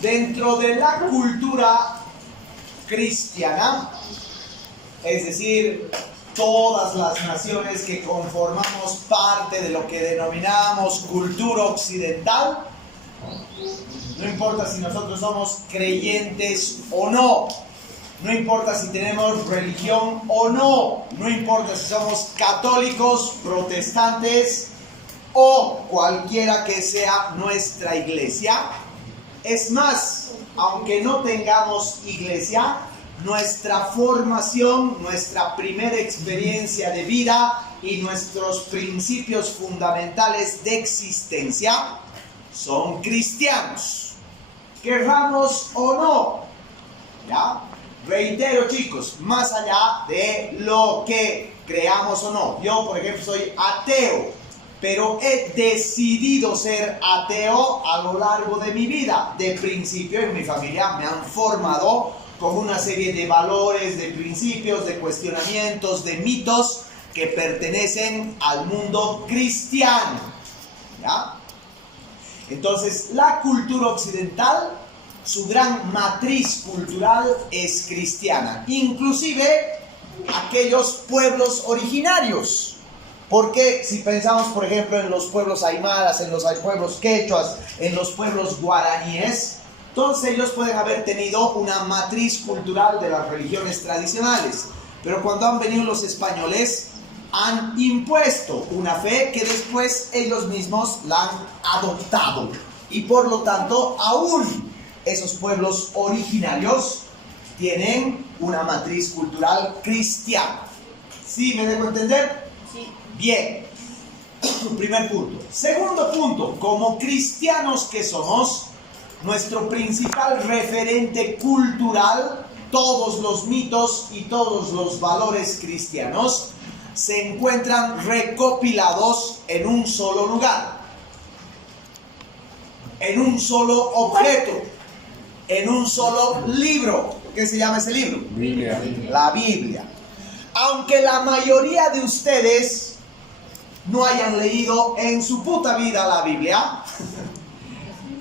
Dentro de la cultura cristiana, es decir, todas las naciones que conformamos parte de lo que denominamos cultura occidental, no importa si nosotros somos creyentes o no, no importa si tenemos religión o no, no importa si somos católicos, protestantes o cualquiera que sea nuestra iglesia. Es más, aunque no tengamos iglesia, nuestra formación, nuestra primera experiencia de vida y nuestros principios fundamentales de existencia son cristianos, querramos o no. ¿Ya? Reitero, chicos, más allá de lo que creamos o no. Yo, por ejemplo, soy ateo, pero he decidido ser ateo a lo largo de mi vida. De principio, en mi familia me han formado con una serie de valores, de principios, de cuestionamientos, de mitos que pertenecen al mundo cristiano. ¿Ya? Entonces, la cultura occidental, su gran matriz cultural es cristiana. Inclusive aquellos pueblos originarios. Porque si pensamos, por ejemplo, en los pueblos aymaras, en los pueblos quechuas, en los pueblos guaraníes, todos ellos pueden haber tenido una matriz cultural de las religiones tradicionales. Pero cuando han venido los españoles, han impuesto una fe que después ellos mismos la han adoptado. Y por lo tanto, aún esos pueblos originarios tienen una matriz cultural cristiana. ¿Sí me dejo entender? Sí. Bien. Primer punto. Segundo punto. Como cristianos que somos, nuestro principal referente cultural, todos los mitos y todos los valores cristianos, se encuentran recopilados en un solo lugar, en un solo objeto, en un solo libro. ¿Qué se llama ese libro? Biblia. La Biblia. Aunque la mayoría de ustedes no hayan leído en su puta vida la Biblia,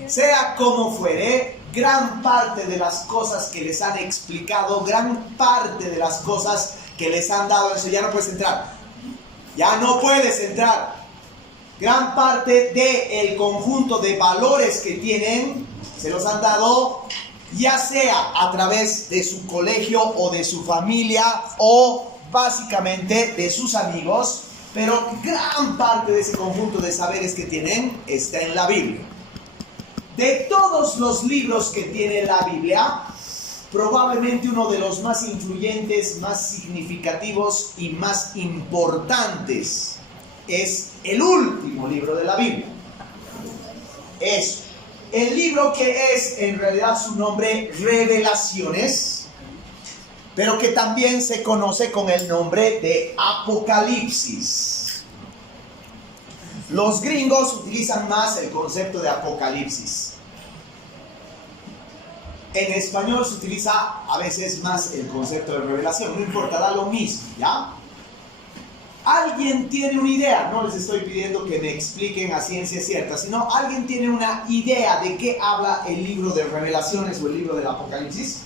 sea como fuere, gran parte de las cosas que les han explicado, gran parte de las cosas que les han dado, eso ya no puedes entrar. Ya no puedes entrar. Gran parte del conjunto de valores que tienen, se los han dado ya sea a través de su colegio o de su familia o básicamente de sus amigos, pero gran parte de ese conjunto de saberes que tienen está en la Biblia. De todos los libros que tiene la Biblia, probablemente uno de los más influyentes, más significativos y más importantes es el último libro de la Biblia. Es el libro que es en realidad su nombre Revelaciones, pero que también se conoce con el nombre de Apocalipsis. Los gringos utilizan más el concepto de Apocalipsis. En español se utiliza a veces más el concepto de revelación. No importa, da lo mismo, ¿ya? ¿Alguien tiene una idea? No les estoy pidiendo que me expliquen a ciencia cierta, sino ¿alguien tiene una idea de qué habla el libro de Revelaciones o el libro del Apocalipsis?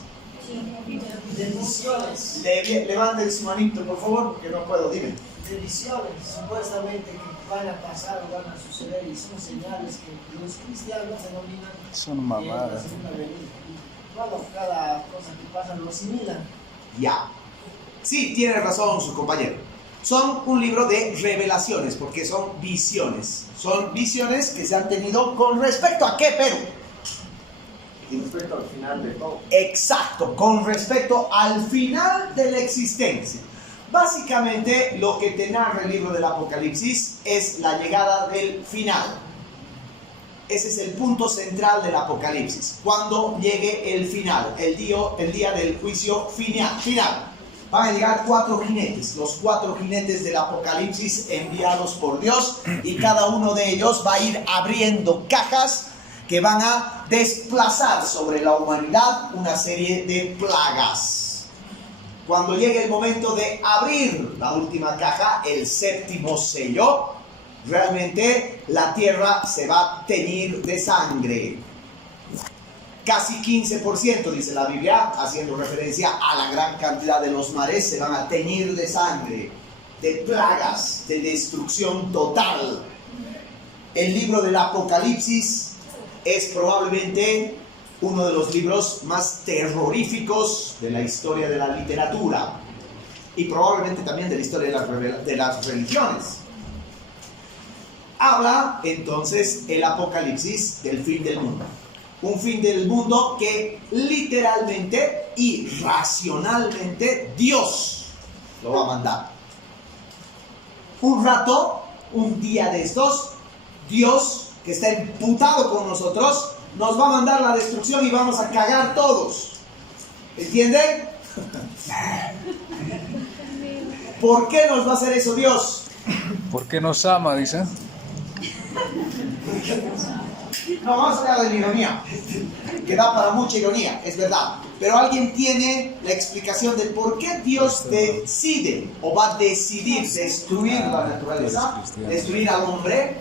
De visiones. Levanten su manito, por favor, porque no puedo, dime. De visiones, supuestamente que van a pasar o van a suceder y son señales que los cristianos denominan Son mamadas. la segunda venida. Bueno, cada cosa que pasa lo asimilan. Ya. Sí, tiene razón su compañero. Son un libro de revelaciones, porque son visiones. Son visiones que se han tenido con respecto a qué, pero. Con respecto al final de todo. Exacto, con respecto al final de la existencia. Básicamente, lo que te narra el libro del Apocalipsis es la llegada del final. Ese es el punto central del Apocalipsis. Cuando llegue el final, el día del juicio final. Van a llegar 4 jinetes, los 4 jinetes del Apocalipsis enviados por Dios, y cada uno de ellos va a ir abriendo cajas que van a desplazar sobre la humanidad una serie de plagas. Cuando llegue el momento de abrir la última caja, el 7º sello, realmente la tierra se va a teñir de sangre. casi 15%, dice la Biblia, haciendo referencia a la gran cantidad de los mares, se van a teñir de sangre, de plagas, de destrucción total. El libro del Apocalipsis es probablemente uno de los libros más terroríficos de la historia de la literatura y probablemente también de la historia de las religiones. Habla entonces el Apocalipsis del fin del mundo. Un fin del mundo que literalmente y racionalmente Dios lo va a mandar. Un rato, un día de estos, Dios, que está emputado con nosotros, nos va a mandar la destrucción y vamos a cagar todos. ¿Entienden? ¿Por qué nos va a hacer eso Dios? Porque nos ama, dice. No, vamos a hablar de la ironía, que da para mucha ironía, es verdad. Pero alguien tiene la explicación de por qué Dios decide o va a decidir destruir la naturaleza, destruir al hombre.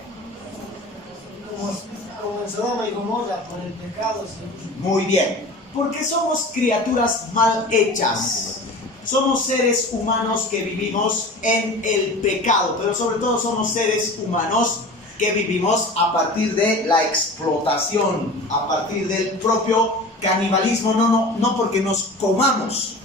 Como en Sodoma y Gomorra, por el pecado. Sí. Muy bien, porque somos criaturas mal hechas. Somos seres humanos que vivimos en el pecado, pero sobre todo somos seres humanos que vivimos a partir de la explotación, a partir del propio canibalismo, no porque nos comamos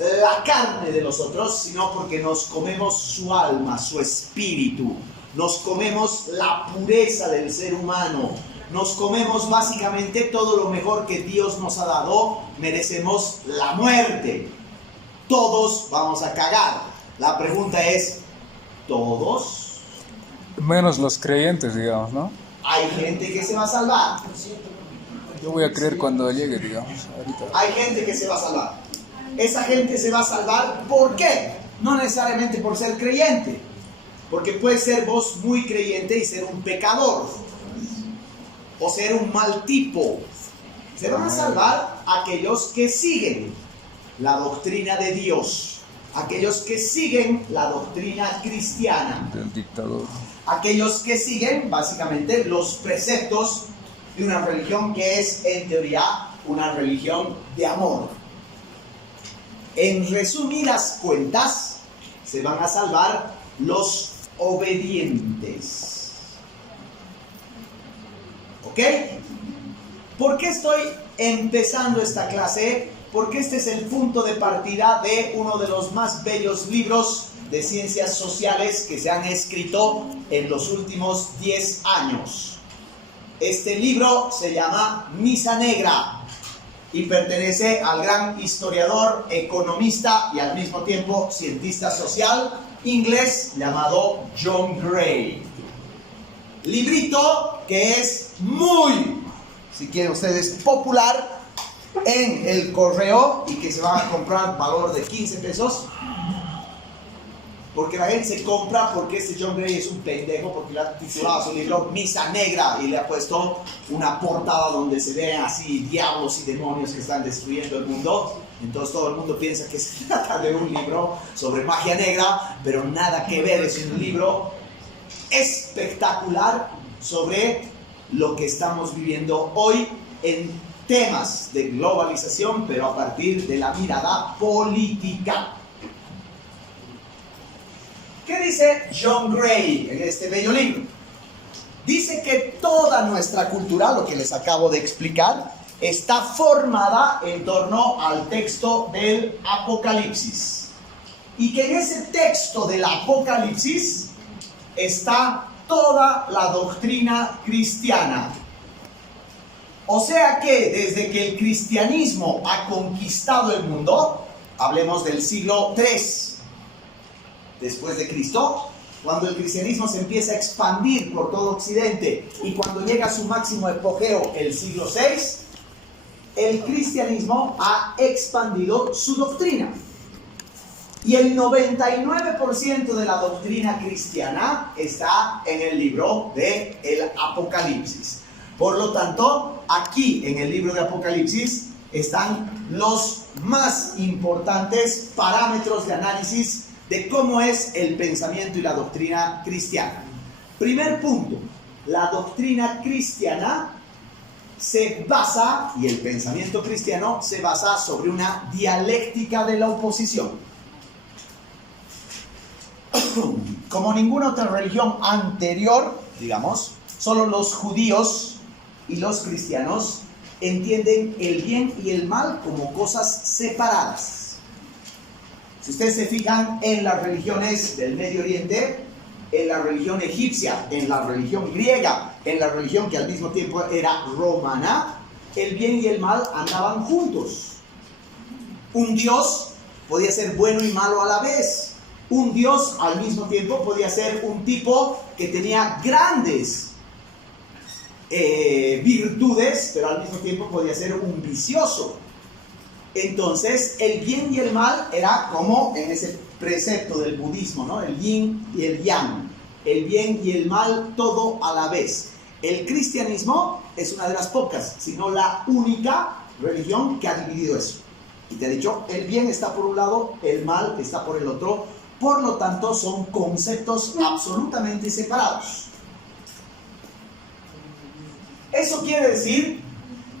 la carne de los otros, sino porque nos comemos su alma, su espíritu, nos comemos la pureza del ser humano, nos comemos básicamente todo lo mejor que Dios nos ha dado, merecemos la muerte. Todos vamos a cagar. La pregunta es, ¿todos? Menos los creyentes, digamos, ¿no? Hay gente que se va a salvar. Yo voy a creer cuando llegue, digamos. Ahorita. Hay gente que se va a salvar. Esa gente se va a salvar, ¿por qué? No necesariamente por ser creyente. Porque puede ser vos muy creyente y ser un pecador. O ser un mal tipo. Se van a salvar aquellos que siguen la doctrina de Dios. Aquellos que siguen la doctrina cristiana. Del dictador. Aquellos que siguen básicamente los preceptos de una religión que es en teoría una religión de amor. En resumidas cuentas, se van a salvar los obedientes. ¿Ok? ¿Por qué estoy empezando esta clase? Porque este es el punto de partida de uno de los más bellos libros de ciencias sociales que se han escrito en los últimos 10 años. Este libro se llama Misa Negra y pertenece al gran historiador, economista y al mismo tiempo cientista social inglés llamado John Gray. Librito que es muy, si quieren ustedes, popular en el correo y que se van a comprar valor de 15 pesos. Porque la gente se compra porque este John Gray es un pendejo, porque le ha titulado su libro Misa Negra y le ha puesto una portada donde se ven así diablos y demonios que están destruyendo el mundo. Entonces todo el mundo piensa que se trata de un libro sobre magia negra, pero nada que ver, es un libro espectacular sobre lo que estamos viviendo hoy en temas de globalización, pero a partir de la mirada política. ¿Qué dice John Gray en este bello libro? Dice que toda nuestra cultura, lo que les acabo de explicar, está formada en torno al texto del Apocalipsis. Y que en ese texto del Apocalipsis está toda la doctrina cristiana. O sea que desde que el cristianismo ha conquistado el mundo, hablemos del siglo III después de Cristo, cuando el cristianismo se empieza a expandir por todo Occidente y cuando llega a su máximo apogeo el siglo VI, el cristianismo ha expandido su doctrina. Y el 99% de la doctrina cristiana está en el libro del Apocalipsis. Por lo tanto, aquí en el libro de Apocalipsis están los más importantes parámetros de análisis de cómo es el pensamiento y la doctrina cristiana. Primer punto, la doctrina cristiana se basa, y el pensamiento cristiano se basa sobre una dialéctica de la oposición. Como ninguna otra religión anterior, digamos, solo los judíos y los cristianos entienden el bien y el mal como cosas separadas. Si ustedes se fijan en las religiones del Medio Oriente, en la religión egipcia, en la religión griega, en la religión que al mismo tiempo era romana, el bien y el mal andaban juntos. Un Dios podía ser bueno y malo a la vez. Un Dios al mismo tiempo podía ser un tipo que tenía grandes virtudes, pero al mismo tiempo podía ser un vicioso. Entonces, el bien y el mal era como en ese precepto del budismo, ¿no? El yin y el yang, el bien y el mal, todo a la vez. El cristianismo es una de las pocas, si no la única religión que ha dividido eso. Y te he dicho, el bien está por un lado, el mal está por el otro. Por lo tanto, son conceptos absolutamente separados. Eso quiere decir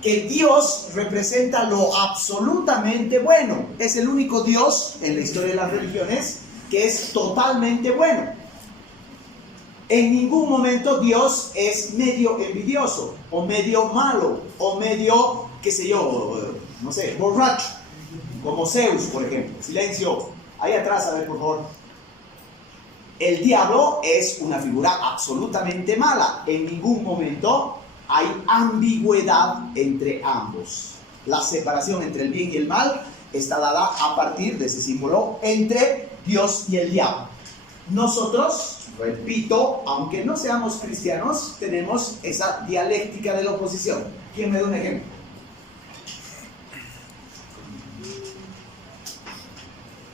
que Dios representa lo absolutamente bueno. Es el único Dios en la historia de las religiones que es totalmente bueno. En ningún momento Dios es medio envidioso, o medio malo, o medio, qué sé yo, no sé, borracho, como Zeus, por ejemplo. Silencio, ahí atrás, a ver, por favor. El diablo es una figura absolutamente mala. En ningún momento hay ambigüedad entre ambos. La separación entre el bien y el mal está dada a partir de ese símbolo entre Dios y el diablo. Nosotros, repito, aunque no seamos cristianos, tenemos esa dialéctica de la oposición. ¿Quién me da un ejemplo?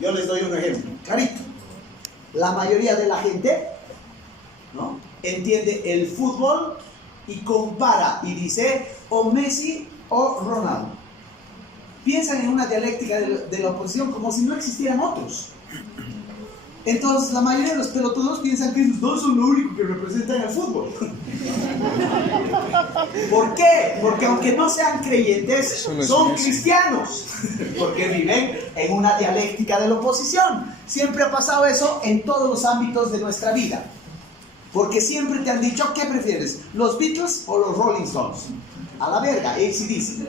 Yo les doy un ejemplo, clarito. La mayoría de la gente, ¿no?, entiende el fútbol y compara y dice o Messi o Ronaldo. Piensan en una dialéctica de la oposición como si no existieran otros. Entonces la mayoría de los pelotudos piensan que esos dos son lo único que representan el fútbol. ¿Por qué? Porque aunque no sean creyentes, son cristianos. Porque viven en una dialéctica de la oposición. Siempre ha pasado eso en todos los ámbitos de nuestra vida. Porque siempre te han dicho, ¿qué prefieres? ¿Los Beatles o los Rolling Stones? A la verga, AC/DC.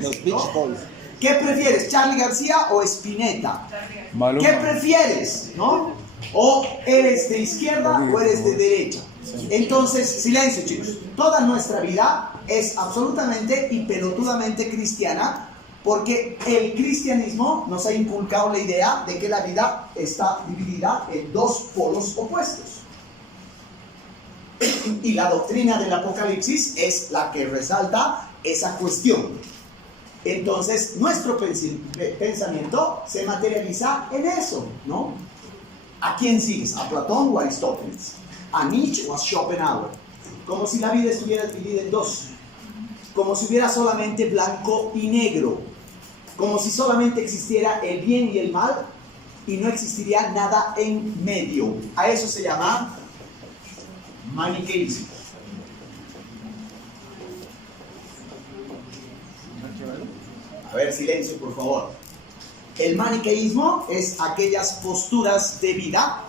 Los Beach Boys. ¿Qué prefieres? ¿Charly García o Spinetta? Maluma. ¿Qué prefieres? ¿No? ¿O eres de izquierda o eres de derecha? Entonces, silencio, chicos. Toda nuestra vida es absolutamente y pelotudamente cristiana, porque el cristianismo nos ha inculcado la idea de que la vida está dividida en dos polos opuestos. Y la doctrina del Apocalipsis es la que resalta esa cuestión. Entonces, nuestro pensamiento se materializa en eso, ¿no? ¿A quién sigues? ¿A Platón o a Aristóteles? ¿A Nietzsche o a Schopenhauer? Como si la vida estuviera dividida en dos. Como si hubiera solamente blanco y negro. Como si solamente existiera el bien y el mal y no existiría nada en medio. A eso se llama maniqueísmo. A ver, silencio, por favor. El maniqueísmo es aquellas posturas de vida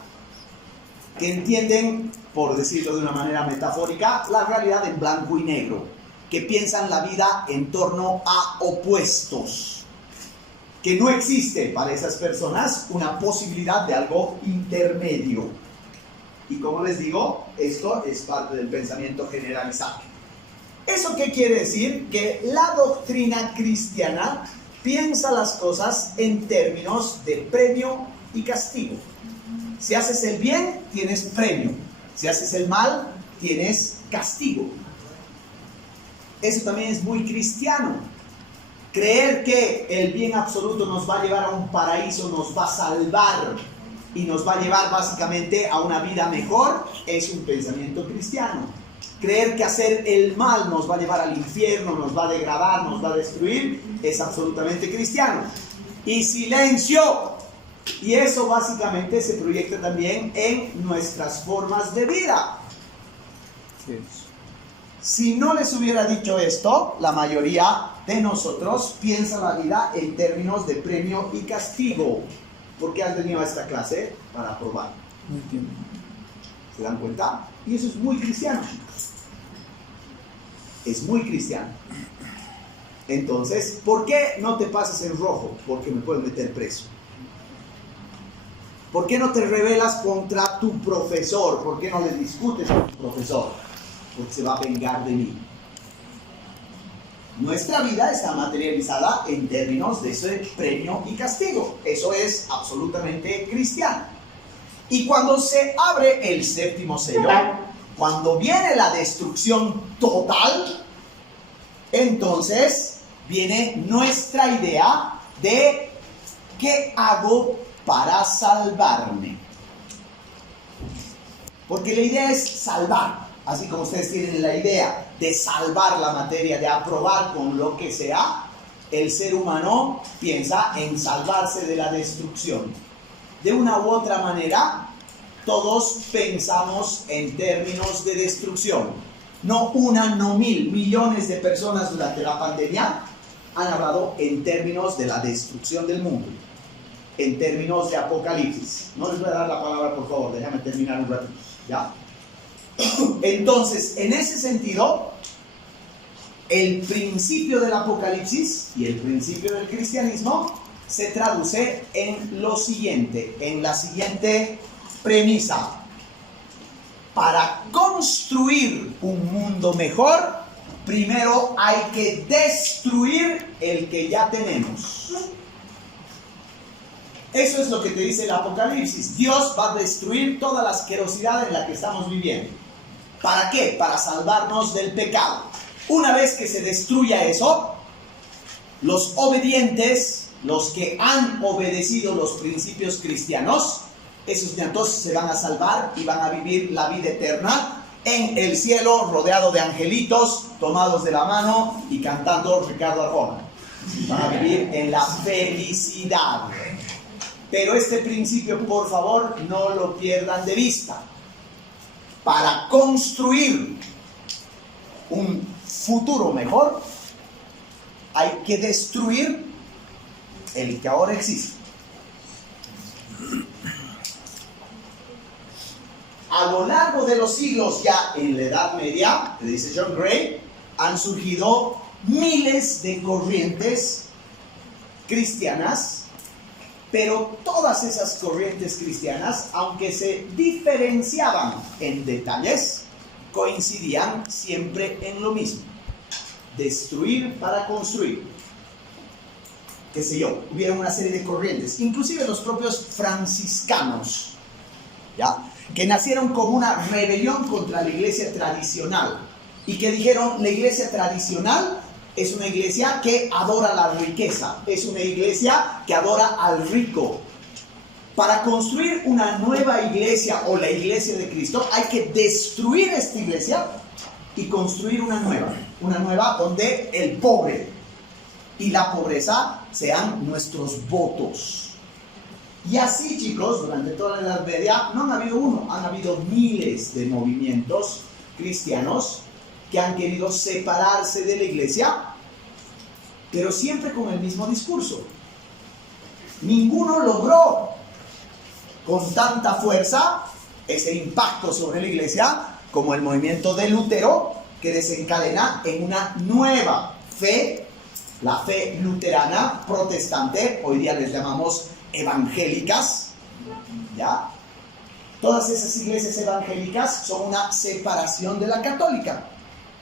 que entienden, por decirlo de una manera metafórica, la realidad en blanco y negro, que piensan la vida en torno a opuestos, que no existe para esas personas una posibilidad de algo intermedio. Y como les digo, esto es parte del pensamiento generalizado. ¿Eso qué quiere decir? Que la doctrina cristiana piensa las cosas en términos de premio y castigo. Si haces el bien, tienes premio. Si haces el mal, tienes castigo. Eso también es muy cristiano. Creer que el bien absoluto nos va a llevar a un paraíso, nos va a salvar y nos va a llevar básicamente a una vida mejor, es un pensamiento cristiano. Creer que hacer el mal nos va a llevar al infierno, nos va a degradar, nos va a destruir, es absolutamente cristiano. Y silencio. Y eso básicamente se proyecta también en nuestras formas de vida. Si no les hubiera dicho esto, la mayoría de nosotros piensa la vida en términos de premio y castigo. ¿Por qué han venido a esta clase? Para probar. No entiendo. ¿Se dan cuenta? Y eso es muy cristiano. Es muy cristiano. Entonces, ¿por qué no te pasas en rojo? Porque me pueden meter preso. ¿Por qué no te rebelas contra tu profesor? ¿Por qué no le discutes con tu profesor? Porque se va a vengar de mí. Nuestra vida está materializada en términos de ese premio y castigo. Eso es absolutamente cristiano. Y cuando se abre el séptimo sello, cuando viene la destrucción total, entonces viene nuestra idea de ¿qué hago para salvarme? Porque la idea es salvar. Así como ustedes tienen la idea de salvar la materia, de aprobar con lo que sea, el ser humano piensa en salvarse de la destrucción. De una u otra manera, todos pensamos en términos de destrucción. No una, no mil, millones de personas durante la pandemia han hablado en términos de la destrucción del mundo, en términos de apocalipsis. No les voy a dar la palabra, por favor, déjame terminar un ratito, ¿ya? Entonces, en ese sentido, el principio del apocalipsis y el principio del cristianismo se traduce en lo siguiente, en la siguiente premisa. Para construir un mundo mejor, primero hay que destruir el que ya tenemos. Eso es lo que te dice el Apocalipsis. Dios va a destruir toda la asquerosidad en la que estamos viviendo. ¿Para qué? Para salvarnos del pecado. Una vez que se destruya eso, los obedientes, los que han obedecido los principios cristianos, esos entonces se van a salvar y van a vivir la vida eterna en el cielo, rodeado de angelitos, tomados de la mano y cantando Ricardo Arjona. Van a vivir en la felicidad. Pero este principio, por favor, no lo pierdan de vista. Para construir un futuro mejor, hay que destruir el que ahora existe. A lo largo de los siglos, ya en la Edad Media, que dice John Gray, han surgido miles de corrientes cristianas. Pero todas esas corrientes cristianas, aunque se diferenciaban en detalles, coincidían siempre en lo mismo: destruir para construir. Qué sé yo, hubieron una serie de corrientes, inclusive los propios franciscanos, ¿ya?, que nacieron como una rebelión contra la iglesia tradicional y que dijeron: la iglesia tradicional es una iglesia que adora la riqueza, es una iglesia que adora al rico. Para construir una nueva iglesia o la iglesia de Cristo, hay que destruir esta iglesia y construir una nueva donde el pobre y la pobreza sean nuestros votos. Y así, chicos, durante toda la Edad Media no han habido uno, han habido miles de movimientos cristianos que han querido separarse de la iglesia, pero siempre con el mismo discurso. Ninguno logró con tanta fuerza ese impacto sobre la iglesia como el movimiento de Lutero, que desencadena en una nueva fe, la fe luterana protestante. Hoy día les llamamos evangélicas, ¿ya? Todas esas iglesias evangélicas son una separación de la católica,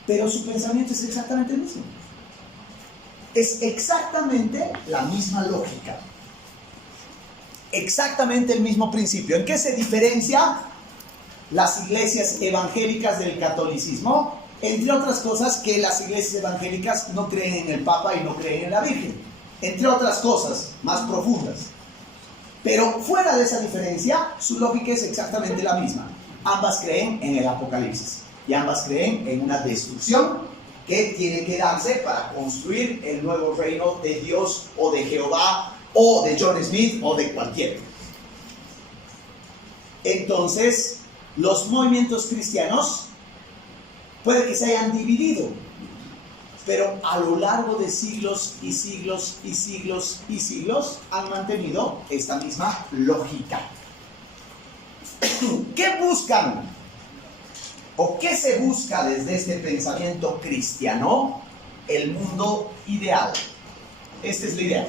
pero su pensamiento es exactamente el mismo. Es exactamente la misma lógica, exactamente el mismo principio. ¿En qué se diferencia las iglesias evangélicas del catolicismo? Entre otras cosas, que las iglesias evangélicas no creen en el Papa y no creen en la Virgen, entre otras cosas más profundas. Pero fuera de esa diferencia, su lógica es exactamente la misma. Ambas creen en el Apocalipsis y ambas creen en una destrucción que tiene que darse para construir el nuevo reino de Dios o de Jehová o de John Smith o de cualquiera. Entonces, los movimientos cristianos puede que se hayan dividido, pero a lo largo de siglos y siglos y siglos y siglos han mantenido esta misma lógica. ¿Qué buscan? ¿O qué se busca desde este pensamiento cristiano? El mundo ideal. Este es la idea.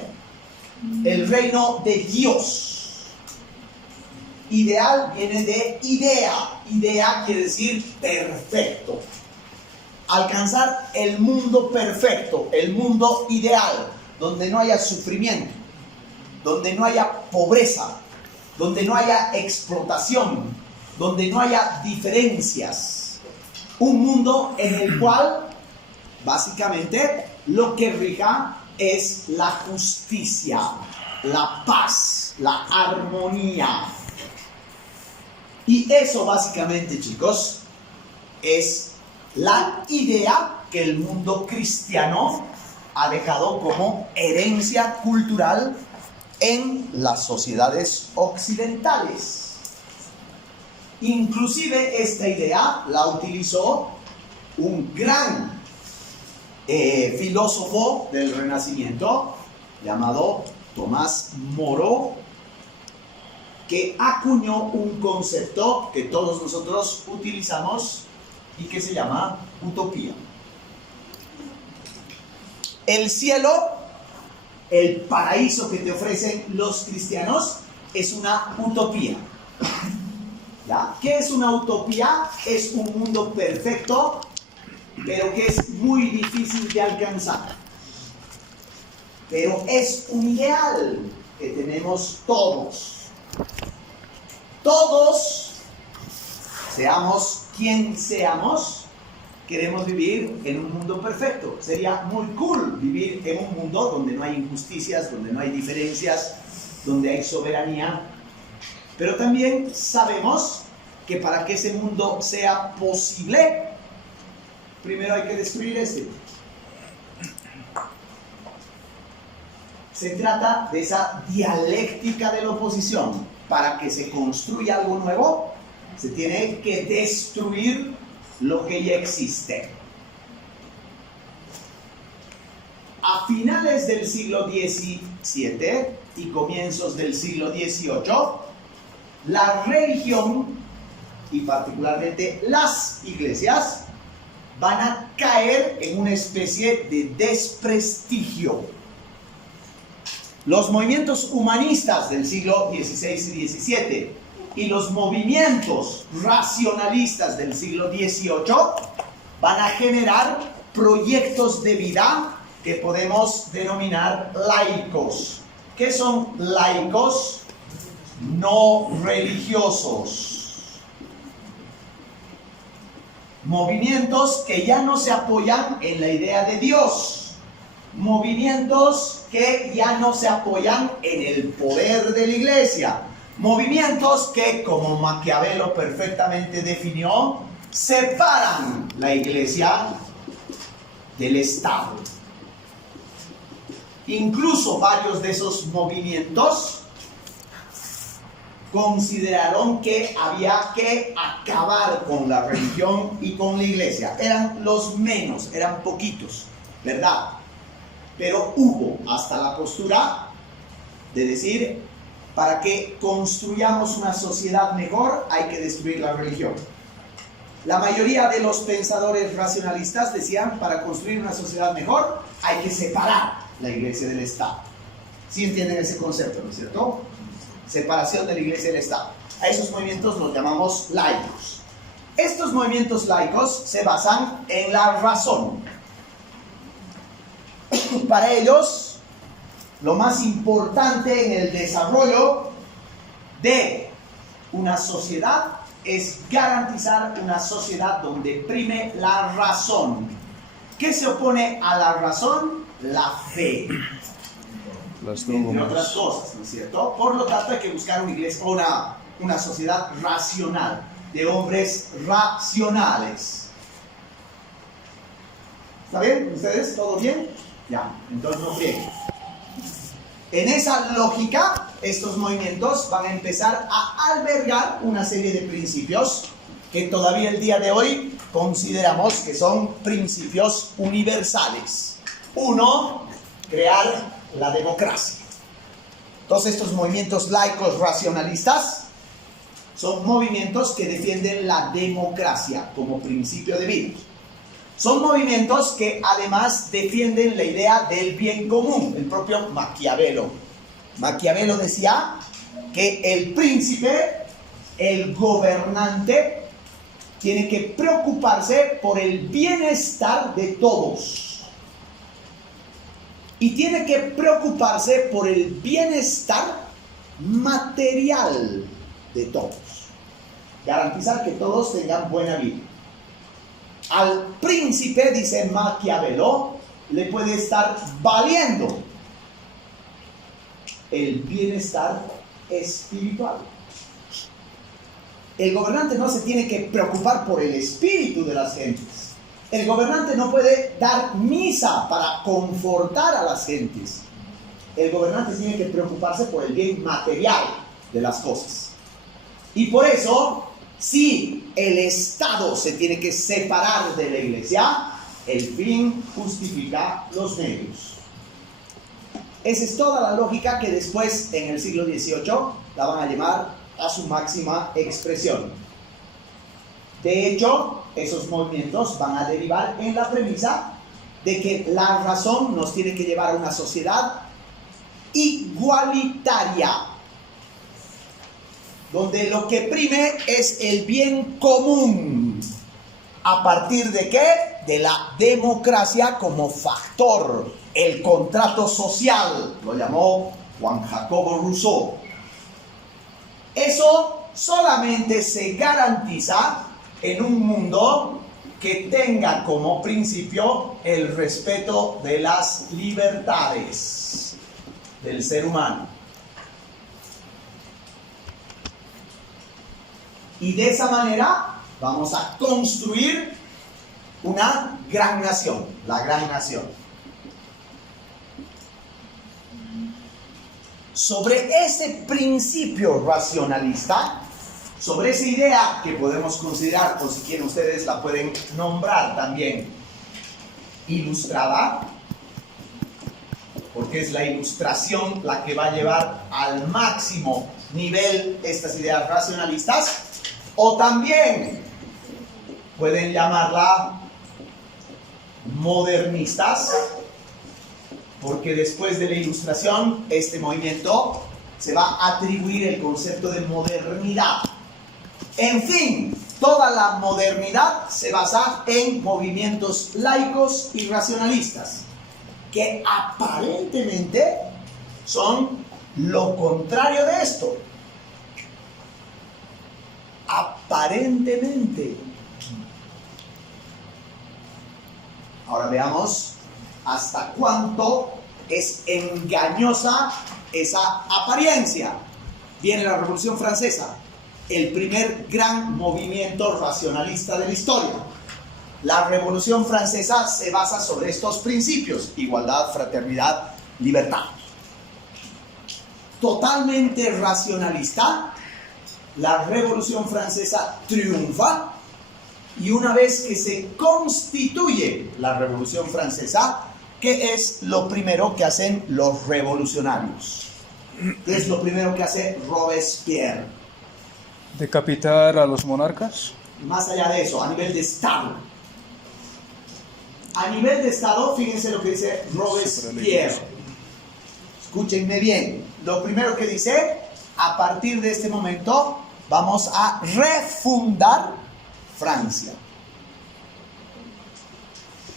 El reino de Dios. Ideal viene de idea. Idea quiere decir perfecto. Alcanzar el mundo perfecto, el mundo ideal, donde no haya sufrimiento, donde no haya pobreza, donde no haya explotación, donde no haya diferencias. Un mundo en el cual, básicamente, lo que rija es la justicia, la paz, la armonía. Y eso, básicamente, chicos, es la idea que el mundo cristiano ha dejado como herencia cultural en las sociedades occidentales. Inclusive esta idea la utilizó un gran filósofo del Renacimiento llamado Tomás Moro, que acuñó un concepto que todos nosotros utilizamos y que se llama utopía. El cielo, el paraíso que te ofrecen los cristianos, es una utopía. ¿Ya? ¿Qué es una utopía? Es un mundo perfecto, pero que es muy difícil de alcanzar. Pero es un ideal que tenemos todos. Todos, seamos quien seamos, queremos vivir en un mundo perfecto. Sería muy cool vivir en un mundo donde no hay injusticias, donde no hay diferencias, donde hay soberanía. Pero también sabemos que para que ese mundo sea posible, primero hay que destruir este. Se trata de esa dialéctica de la oposición. Para que se construya algo nuevo, se tiene que destruir lo que ya existe. A finales del siglo XVII y comienzos del siglo XVIII, la religión, y particularmente las iglesias, van a caer en una especie de desprestigio. Los movimientos humanistas del siglo XVI y XVII y los movimientos racionalistas del siglo XVIII van a generar proyectos de vida que podemos denominar laicos. ¿Qué son laicos? No religiosos. Movimientos que ya no se apoyan en la idea de Dios. Movimientos que ya no se apoyan en el poder de la iglesia. Movimientos que, como Maquiavelo perfectamente definió, separan la iglesia del Estado. Incluso varios de esos movimientos consideraron que había que acabar con la religión y con la iglesia. Eran los menos, eran poquitos, ¿verdad? Pero hubo hasta la postura de decir, para que construyamos una sociedad mejor hay que destruir la religión. La mayoría de los pensadores racionalistas decían, para construir una sociedad mejor hay que separar la iglesia del Estado. ¿Sí entienden ese concepto, no es cierto? Separación de la iglesia del Estado. A esos movimientos los llamamos laicos. Estos movimientos laicos se basan en la razón. Para ellos, lo más importante en el desarrollo de una sociedad es garantizar una sociedad donde prime la razón. ¿Qué se opone a la razón? La fe. Entre otras cosas, ¿no es cierto? Por lo tanto, hay que buscar una iglesia, una sociedad racional, de hombres racionales. ¿Está bien? ¿Ustedes? ¿Todo bien? Ya, entonces no frieguen. En esa lógica, estos movimientos van a empezar a albergar una serie de principios que todavía el día de hoy consideramos que son principios universales. Uno, crear la democracia. Todos estos movimientos laicos racionalistas son movimientos que defienden la democracia como principio de vida. Son movimientos que además defienden la idea del bien común. El propio Maquiavelo. Maquiavelo decía que el príncipe, el gobernante, tiene que preocuparse por el bienestar de todos. Y tiene que preocuparse por el bienestar material de todos. Garantizar que todos tengan buena vida. Al príncipe, dice Maquiavelo, le puede estar valiendo el bienestar espiritual. El gobernante no se tiene que preocupar por el espíritu de las gentes. El gobernante no puede dar misa para confortar a las gentes. El gobernante tiene que preocuparse por el bien material de las cosas. Y por eso, si el Estado se tiene que separar de la iglesia, el fin justifica los medios. Esa es toda la lógica que después, en el siglo XVIII, la van a llamar a su máxima expresión. De hecho, esos movimientos van a derivar en la premisa de que la razón nos tiene que llevar a una sociedad igualitaria, donde lo que prime es el bien común. ¿A partir de qué? De la democracia como factor. El contrato social, lo llamó Juan Jacobo Rousseau. Eso solamente se garantiza en un mundo que tenga como principio el respeto de las libertades del ser humano. Y de esa manera vamos a construir una gran nación, la gran nación. Sobre ese principio racionalista, sobre esa idea que podemos considerar, o si quieren ustedes la pueden nombrar también, ilustrada, porque es la ilustración la que va a llevar al máximo nivel estas ideas racionalistas, o también pueden llamarla modernistas, porque después de la ilustración este movimiento se va a atribuir el concepto de modernidad. En fin, toda la modernidad se basa en movimientos laicos y racionalistas, que aparentemente son lo contrario de esto. Aparentemente. Ahora veamos hasta cuánto es engañosa esa apariencia. Viene la Revolución Francesa, el primer gran movimiento racionalista de la historia. La Revolución Francesa se basa sobre estos principios: igualdad, fraternidad, libertad. Totalmente racionalista, la Revolución Francesa triunfa, y una vez que se constituye la Revolución Francesa, ¿qué es lo primero que hacen los revolucionarios? ¿Qué es lo primero que hace Robespierre? ¿Decapitar a los monarcas? Más allá de eso, a nivel de Estado. A nivel de Estado, fíjense lo que dice Robespierre. Escúchenme bien. Lo primero que dice: a partir de este momento vamos a refundar Francia.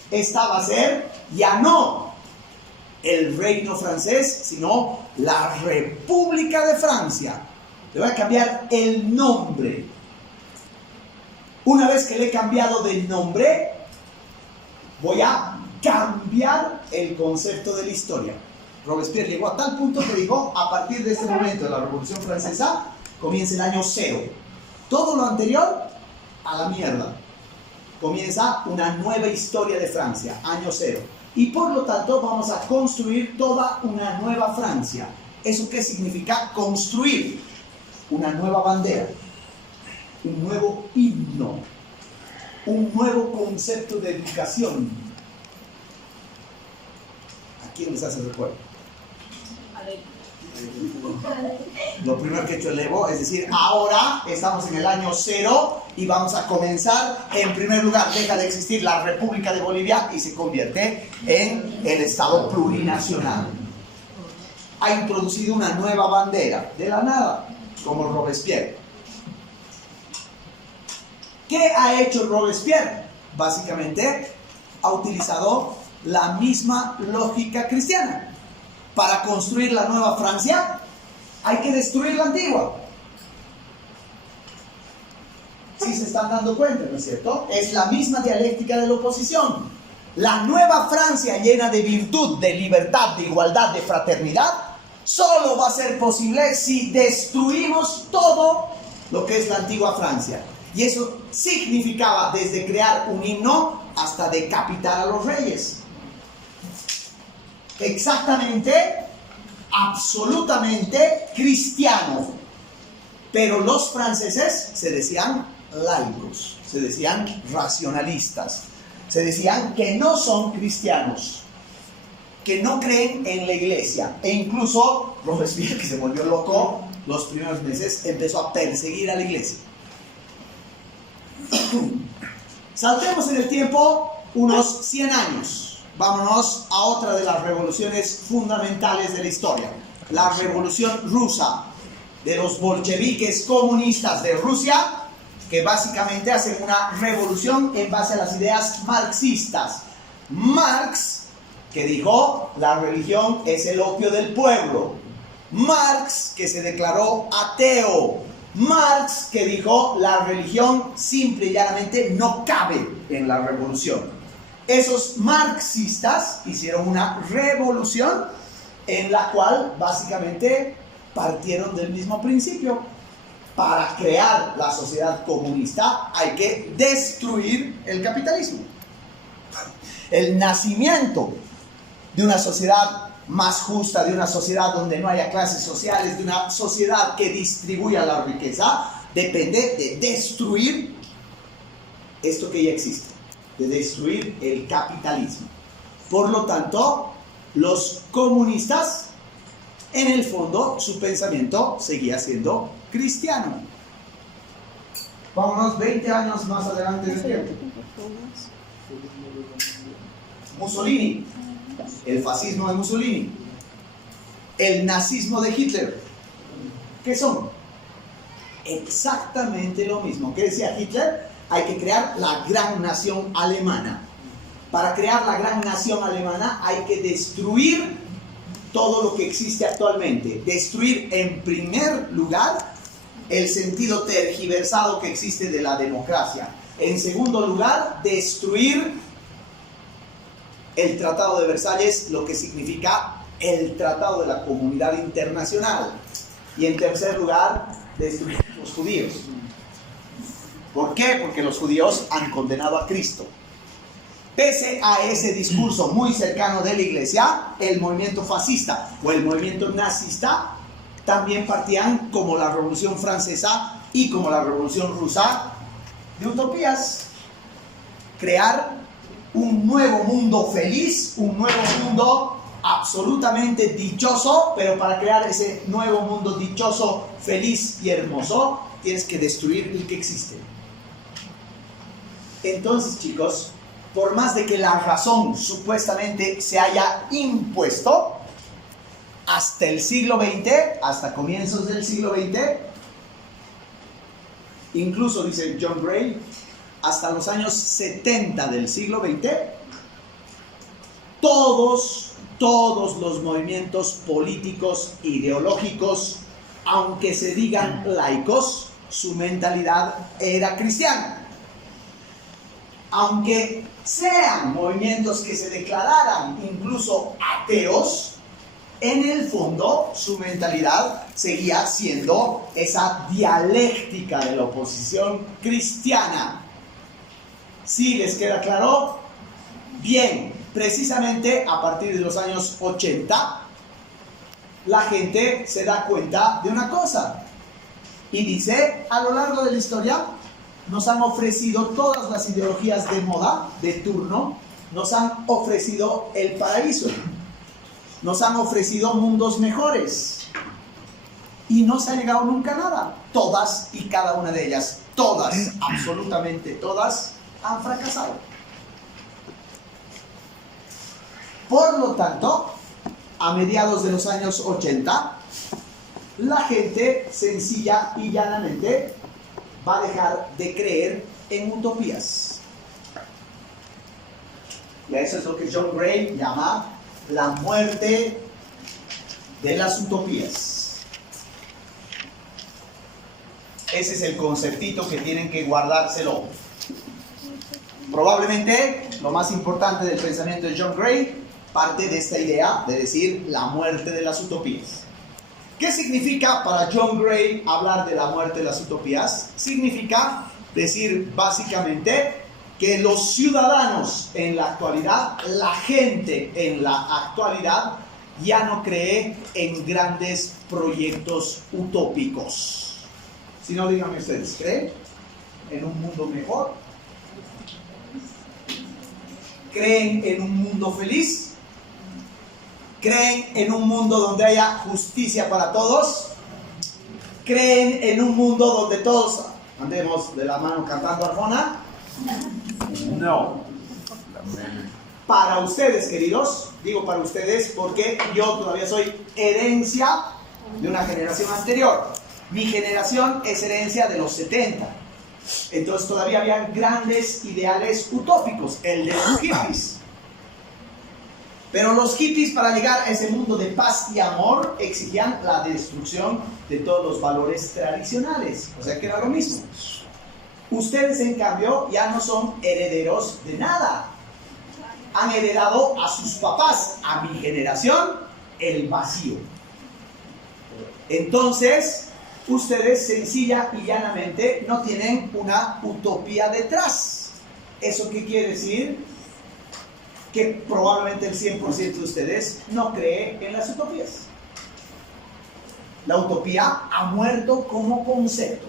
Esta va a ser ya no el reino francés, sino la República de Francia. Le voy a cambiar el nombre. Una vez que le he cambiado de nombre, voy a cambiar el concepto de la historia. Robespierre llegó a tal punto que dijo: a partir de este momento de la Revolución Francesa comienza el año cero. Todo lo anterior a la mierda. Comienza una nueva historia de Francia, año cero. Y por lo tanto vamos a construir toda una nueva Francia. ¿Eso qué significa? Construir una nueva bandera, un nuevo himno, un nuevo concepto de educación. ¿A quién les hace recuerdo? Lo primero que he hecho el Evo, es decir, ahora estamos en el año 0 y vamos a comenzar. En primer lugar, deja de existir la República de Bolivia y se convierte en el Estado plurinacional. Ha introducido una nueva bandera, de la nada, como Robespierre. ¿Qué ha hecho Robespierre? Básicamente, ha utilizado la misma lógica cristiana. Para construir la nueva Francia, hay que destruir la antigua. ¿Sí se están dando cuenta, no es cierto? Es la misma dialéctica de la oposición. La nueva Francia llena de virtud, de libertad, de igualdad, de fraternidad, solo va a ser posible si destruimos todo lo que es la antigua Francia. Y eso significaba desde crear un himno hasta decapitar a los reyes. Exactamente, absolutamente cristiano. Pero los franceses se decían laicos, se decían racionalistas, se decían que no son cristianos, que no creen en la iglesia. E incluso Robespierre, que se volvió loco los primeros meses, empezó a perseguir a la iglesia. Saltemos en el tiempo unos 100 años. Vámonos a otra de las revoluciones fundamentales de la historia, la Revolución Rusa, de los bolcheviques comunistas de Rusia, que básicamente hacen una revolución en base a las ideas marxistas. Marx, que dijo, la religión es el opio del pueblo. Marx, que se declaró ateo. Marx, que dijo, la religión simple y llanamente no cabe en la revolución. Esos marxistas hicieron una revolución en la cual básicamente partieron del mismo principio. Para crear la sociedad comunista hay que destruir el capitalismo. El nacimiento de una sociedad más justa, de una sociedad donde no haya clases sociales, de una sociedad que distribuya la riqueza, depende de destruir esto que ya existe, de destruir el capitalismo. Por lo tanto, los comunistas, en el fondo, su pensamiento seguía siendo cristiano. Vámonos 20 años más adelante en el tiempo. Mussolini, el fascismo de Mussolini, el nazismo de Hitler. ¿Qué son? Exactamente lo mismo. ¿Qué decía Hitler? Hay que crear la gran nación alemana. Para crear la gran nación alemana hay que destruir todo lo que existe actualmente. Destruir en primer lugar el sentido tergiversado que existe de la democracia. En segundo lugar, destruir el Tratado de Versalles, lo que significa el Tratado de la Comunidad Internacional. Y en tercer lugar, destruir a los judíos. ¿Por qué? Porque los judíos han condenado a Cristo. Pese a ese discurso muy cercano de la iglesia, el movimiento fascista o el movimiento nazista también partían, como la Revolución Francesa y como la Revolución Rusa, de utopías. Crear un nuevo mundo feliz, un nuevo mundo absolutamente dichoso, pero para crear ese nuevo mundo dichoso, feliz y hermoso, tienes que destruir el que existe. Entonces, chicos, por más de que la razón supuestamente se haya impuesto, hasta el siglo XX, hasta comienzos del siglo XX, incluso dice John Gray, hasta los años 70 del siglo XX, todos los movimientos políticos, ideológicos, aunque se digan laicos, su mentalidad era cristiana. Aunque sean movimientos que se declararan incluso ateos, en el fondo su mentalidad seguía siendo esa dialéctica de la oposición cristiana. ¿Sí les queda claro? Bien, precisamente a partir de los años 80, la gente se da cuenta de una cosa y dice, a lo largo de la historia, nos han ofrecido todas las ideologías de moda, de turno, nos han ofrecido el paraíso, nos han ofrecido mundos mejores y no se ha llegado nunca a nada. Todas y cada una de ellas, todas, absolutamente todas, han fracasado. Por lo tanto, a mediados de los años 80, la gente sencilla y llanamente va a dejar de creer en utopías. Y eso es lo que John Gray llama la muerte de las utopías. Ese es el conceptito que tienen que guardárselo. Probablemente lo más importante del pensamiento de John Gray parte de esta idea de decir la muerte de las utopías. ¿Qué significa para John Gray hablar de la muerte de las utopías? Significa decir básicamente que los ciudadanos en la actualidad, la gente en la actualidad, ya no cree en grandes proyectos utópicos. Si no, díganme ustedes, ¿creen en un mundo mejor? ¿Creen en un mundo feliz? ¿Creen en un mundo donde haya justicia para todos? ¿Creen en un mundo donde todos andemos de la mano cantando Arjona? No. Para ustedes, queridos, digo para ustedes porque yo todavía soy herencia de una generación anterior. Mi generación es herencia de los 70. Entonces todavía había grandes ideales utópicos, el de los hippies. Pero los hippies, para llegar a ese mundo de paz y amor, exigían la destrucción de todos los valores tradicionales. O sea que era lo mismo. Ustedes, en cambio, ya no son herederos de nada. Han heredado a sus papás, a mi generación, el vacío. Entonces, ustedes sencilla y llanamente no tienen una utopía detrás. ¿Eso qué quiere decir? Que probablemente el 100% de ustedes no cree en las utopías. La utopía ha muerto como concepto.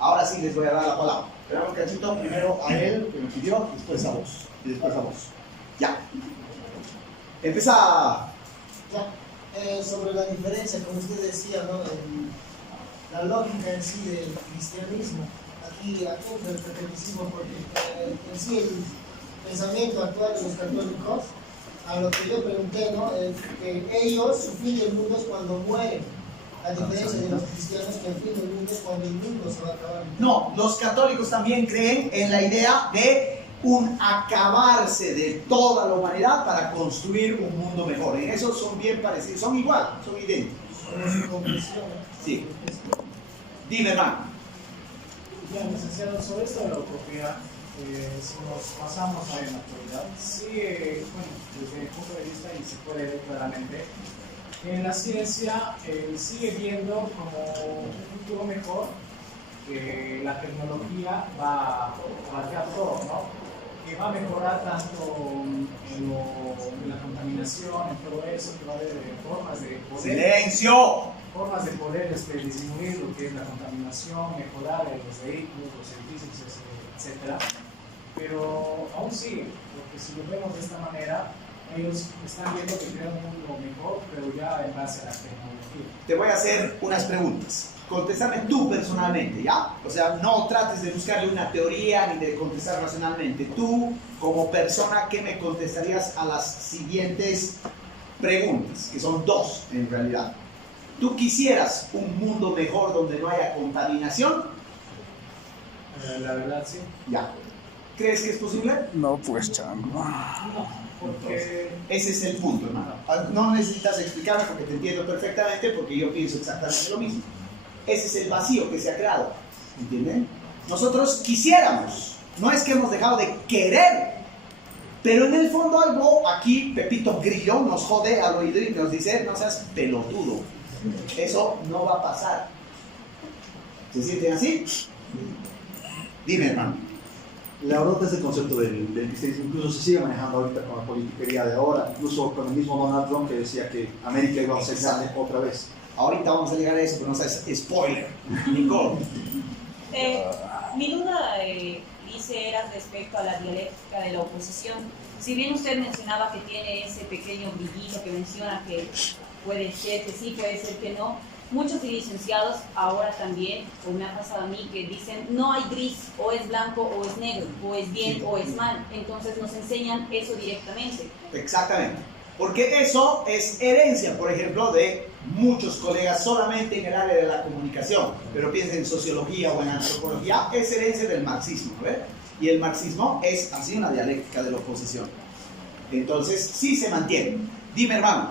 Ahora sí les voy a dar la palabra. Esperamos un cachito, primero a él, que me pidió, después a vos. Y después a vos. Ya. Empieza. Ya. Sobre la diferencia, como usted decía, ¿no? La lógica en sí del cristianismo. Aquí apunta el catolicismo porque en sí el pensamiento actual de los católicos, a lo que yo pregunté, ¿no? Es que ellos, su fin del mundo es cuando mueren, a diferencia de los cristianos que el fin del mundo es cuando el mundo se va a acabar. No, los católicos también creen en la idea de un acabarse de toda la humanidad para construir un mundo mejor. En eso son bien parecidos, son igual, son idénticos. Sí. Dime, hermano. Ya, licenciado, sobre esto de la utopía, si nos pasamos a la actualidad, sí, bueno, desde mi punto de vista, y se puede ver claramente, en la ciencia sigue viendo como un futuro mejor que la tecnología va a abarcar todo, ¿no? Que va a mejorar tanto en la contaminación, en todo eso, que va a haber formas de poder... ¡Silencio! Formas de poder disminuir lo que es la contaminación, mejorar los vehículos, los edificios, etc. Pero aún sigue, porque si lo vemos de esta manera, ellos están viendo que crean un mundo mejor, pero ya en base a la tecnología. Te voy a hacer unas preguntas. Contéstame tú personalmente, ¿ya? O sea, no trates de buscarle una teoría ni de contestar racionalmente. Tú, como persona, ¿qué me contestarías a las siguientes preguntas? Que son dos, en realidad. ¿Tú quisieras un mundo mejor donde no haya contaminación? La verdad, sí. Ya. ¿Crees que es posible? No, pues, chango. No, porque... Ese es el punto, hermano. No necesitas explicarme porque te entiendo perfectamente, porque yo pienso exactamente lo mismo. Ese es el vacío que se ha creado, ¿entienden? Nosotros quisiéramos, no es que hemos dejado de querer, pero en el fondo algo aquí, Pepito Grillo nos jode al oído y nos dice, no seas pelotudo, eso no va a pasar. ¿Se sienten así? Dime, hermano. La verdad, ese concepto del cristianismo incluso se sigue manejando ahorita con la politiquería de ahora, incluso con el mismo Donald Trump que decía que América iba a ser grande otra vez. Ahorita vamos a llegar a eso, pero no sabes, spoiler. Nicole. Mi duda, dice, era respecto a la dialéctica de la oposición. Si bien usted mencionaba que tiene ese pequeño brillito que menciona que puede ser que sí, puede ser que no, muchos licenciados ahora también, como me ha pasado a mí, que dicen no hay gris, o es blanco o es negro, o es bien o es mal. Entonces nos enseñan eso directamente. Exactamente. Porque eso es herencia, por ejemplo, de muchos colegas solamente en el área de la comunicación. Pero piensen en sociología o en antropología, es herencia del marxismo, ¿ves? Y el marxismo es así una dialéctica de la oposición. Entonces, sí se mantiene. Dime, hermano.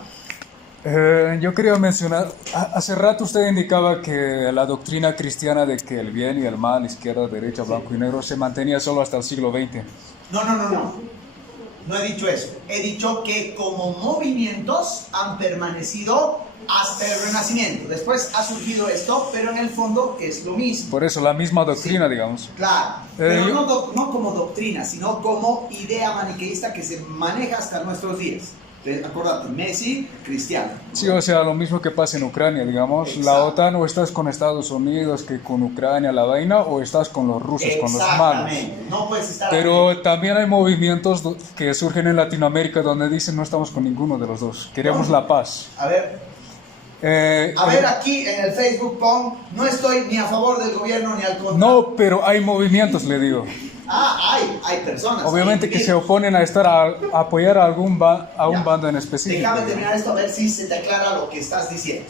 Yo quería mencionar, hace rato usted indicaba que la doctrina cristiana de que el bien y el mal, izquierda, derecha, blanco y negro, se mantenía solo hasta el siglo XX. No he dicho eso. He dicho que como movimientos han permanecido hasta el Renacimiento. Después ha surgido esto, pero en el fondo es lo mismo. Por eso, la misma doctrina, digamos. Claro, pero no como doctrina, sino como idea maniqueísta que se maneja hasta nuestros días. Acordate, Messi, cristiano. Sí, o sea, lo mismo que pasa en Ucrania, digamos. Exacto. La OTAN, o estás con Estados Unidos que con Ucrania, la vaina, o estás con los rusos, con los malos. No puedes estar Pero aquí. también hay movimientos que surgen en Latinoamérica donde dicen no estamos con ninguno de los dos, queremos la paz. A ver, aquí en el Facebook pon, no estoy ni a favor del gobierno ni al contra. No, pero hay movimientos, le digo. Hay personas. Obviamente que se oponen a estar a apoyar a un bando en específico. Déjame terminar esto a ver si se te aclara lo que estás diciendo.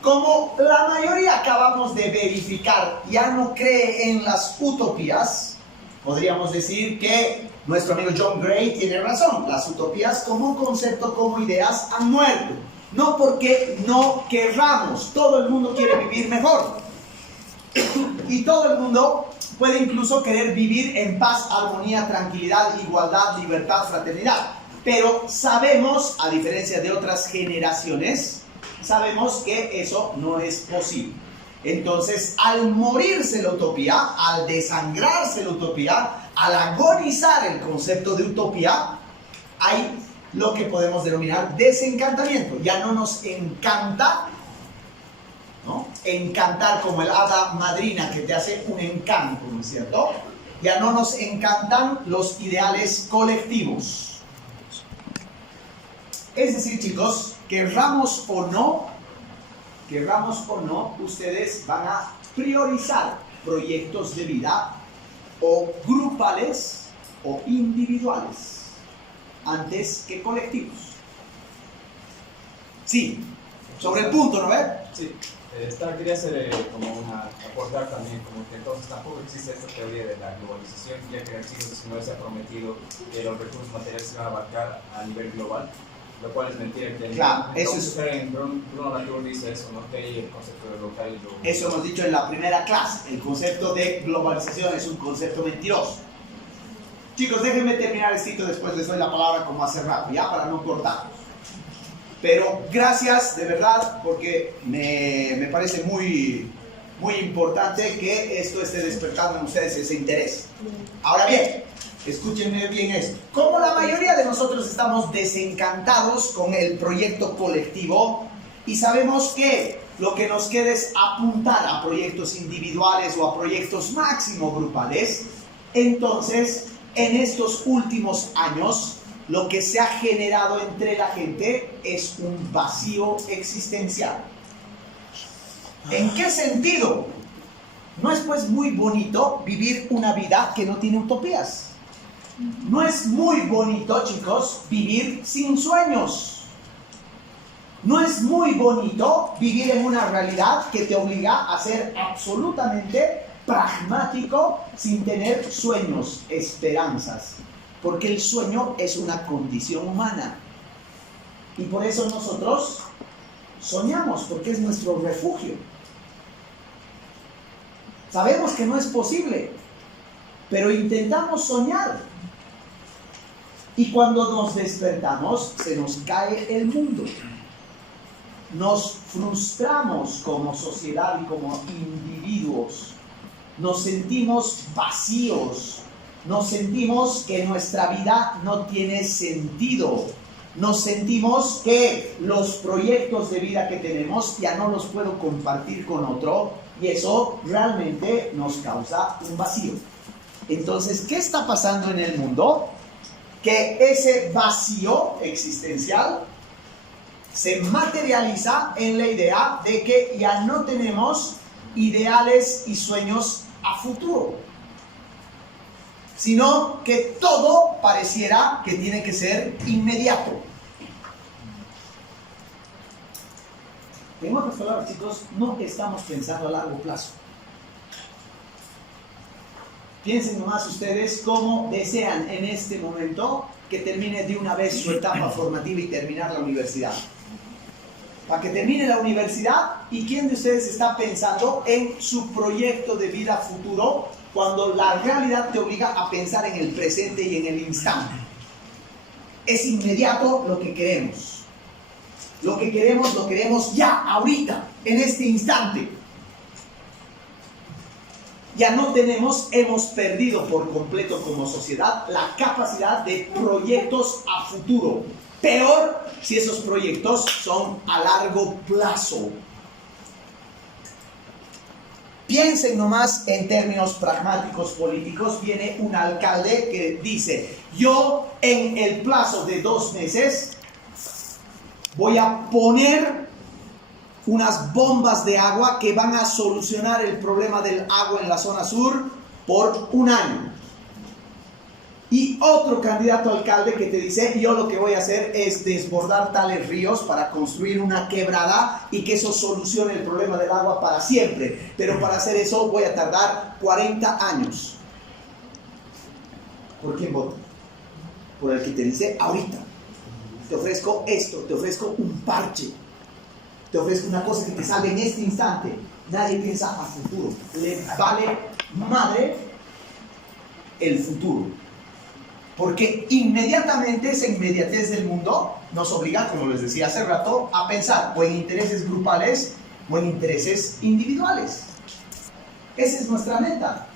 Como la mayoría acabamos de verificar ya no cree en las utopías, podríamos decir que nuestro amigo John Gray tiene razón. Las utopías como concepto, como ideas, han muerto. No porque no querramos, todo el mundo quiere vivir mejor. Y todo el mundo puede incluso querer vivir en paz, armonía, tranquilidad, igualdad, libertad, fraternidad. Pero sabemos, a diferencia de otras generaciones, sabemos que eso no es posible. Entonces, al morirse la utopía, al desangrarse la utopía, al agonizar el concepto de utopía, hay lo que podemos denominar desencantamiento. Ya no nos encanta, ¿no? Encantar como el hada madrina que te hace un encanto, ¿no es cierto? Ya no nos encantan los ideales colectivos. Es decir, chicos, querramos o no, ustedes van a priorizar proyectos de vida o grupales o individuales antes que colectivos. Sí, sobre el punto, ¿no ves? Sí, quería hacer aportar también como que entonces tampoco existe esta teoría de la globalización, ya que en el siglo XIX se ha prometido que los recursos materiales se van a abarcar a nivel global, lo cual es mentira. Que claro, eso es... Bruno Latour dice eso, ¿no? Que hay el concepto de local y lo... Eso hemos dicho en la primera clase, el concepto de globalización es un concepto mentiroso. Chicos, déjenme terminar el sitio, después les doy la palabra como hace rato, ya, para no cortar. Pero gracias, de verdad, porque me parece muy importante que esto esté despertando en ustedes ese interés. Ahora bien, escúchenme bien esto. Como la mayoría de nosotros estamos desencantados con el proyecto colectivo y sabemos que lo que nos queda es apuntar a proyectos individuales o a proyectos máximo grupales, entonces, en estos últimos años, lo que se ha generado entre la gente es un vacío existencial. ¿En qué sentido? ¿No es pues muy bonito vivir una vida que no tiene utopías? ¿No es muy bonito, chicos, vivir sin sueños? ¿No es muy bonito vivir en una realidad que te obliga a ser absolutamente pragmático sin tener sueños, esperanzas? Porque el sueño es una condición humana. Y por eso nosotros soñamos, porque es nuestro refugio. Sabemos que no es posible, pero intentamos soñar. Y cuando nos despertamos, se nos cae el mundo. Nos frustramos como sociedad y como individuos. Nos sentimos vacíos. Nos sentimos que nuestra vida no tiene sentido. nos sentimos que los proyectos de vida que tenemos ya no los puedo compartir con otro y eso realmente nos causa un vacío. Entonces, ¿qué está pasando en el mundo? Que ese vacío existencial se materializa en la idea de que ya no tenemos ideales y sueños a futuro, sino que todo pareciera que tiene que ser inmediato. En otras palabras, chicos, no estamos pensando a largo plazo. Piensen nomás ustedes cómo desean en este momento que termine de una vez su etapa formativa y terminar la universidad. Para que termine la universidad, ¿y quién de ustedes está pensando en su proyecto de vida futuro cuando la realidad te obliga a pensar en el presente y en el instante? Es inmediato lo que queremos. Lo queremos ya, ahorita, en este instante. Ya no hemos perdido por completo como sociedad la capacidad de proyectos a futuro. Peor si esos proyectos son a largo plazo. Piensen nomás en términos pragmáticos políticos. Viene un alcalde que dice: yo en el plazo de 2 meses voy a poner unas bombas de agua que van a solucionar el problema del agua en la zona sur por 1 año. Y otro candidato a alcalde que te dice: yo lo que voy a hacer es desbordar tales ríos para construir una quebrada y que eso solucione el problema del agua para siempre. Pero para hacer eso voy a tardar 40 años. ¿Por quién voto? Por el que te dice: ahorita te ofrezco esto, te ofrezco un parche, te ofrezco una cosa que te salve en este instante. Nadie piensa a futuro. Le vale madre el futuro. Porque inmediatamente esa inmediatez del mundo nos obliga, como les decía hace rato, a pensar o en intereses grupales o en intereses individuales. Esa es nuestra meta.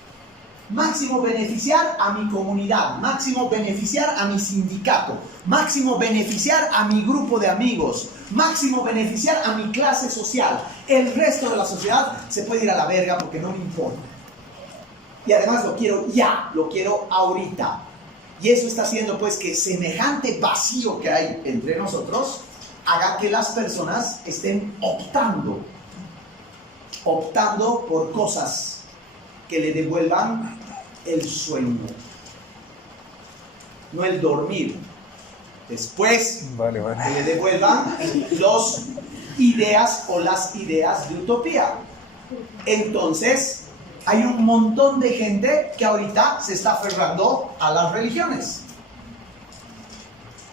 Máximo beneficiar a mi comunidad, máximo beneficiar a mi sindicato, máximo beneficiar a mi grupo de amigos, máximo beneficiar a mi clase social. El resto de la sociedad se puede ir a la verga porque no me importa. Y además lo quiero ya, lo quiero ahorita. Y eso está haciendo pues que semejante vacío que hay entre nosotros haga que las personas estén optando por cosas que le devuelvan el sueño, no el dormir. Después que le devuelvan las ideas de utopía. Entonces hay un montón de gente que ahorita se está aferrando a las religiones.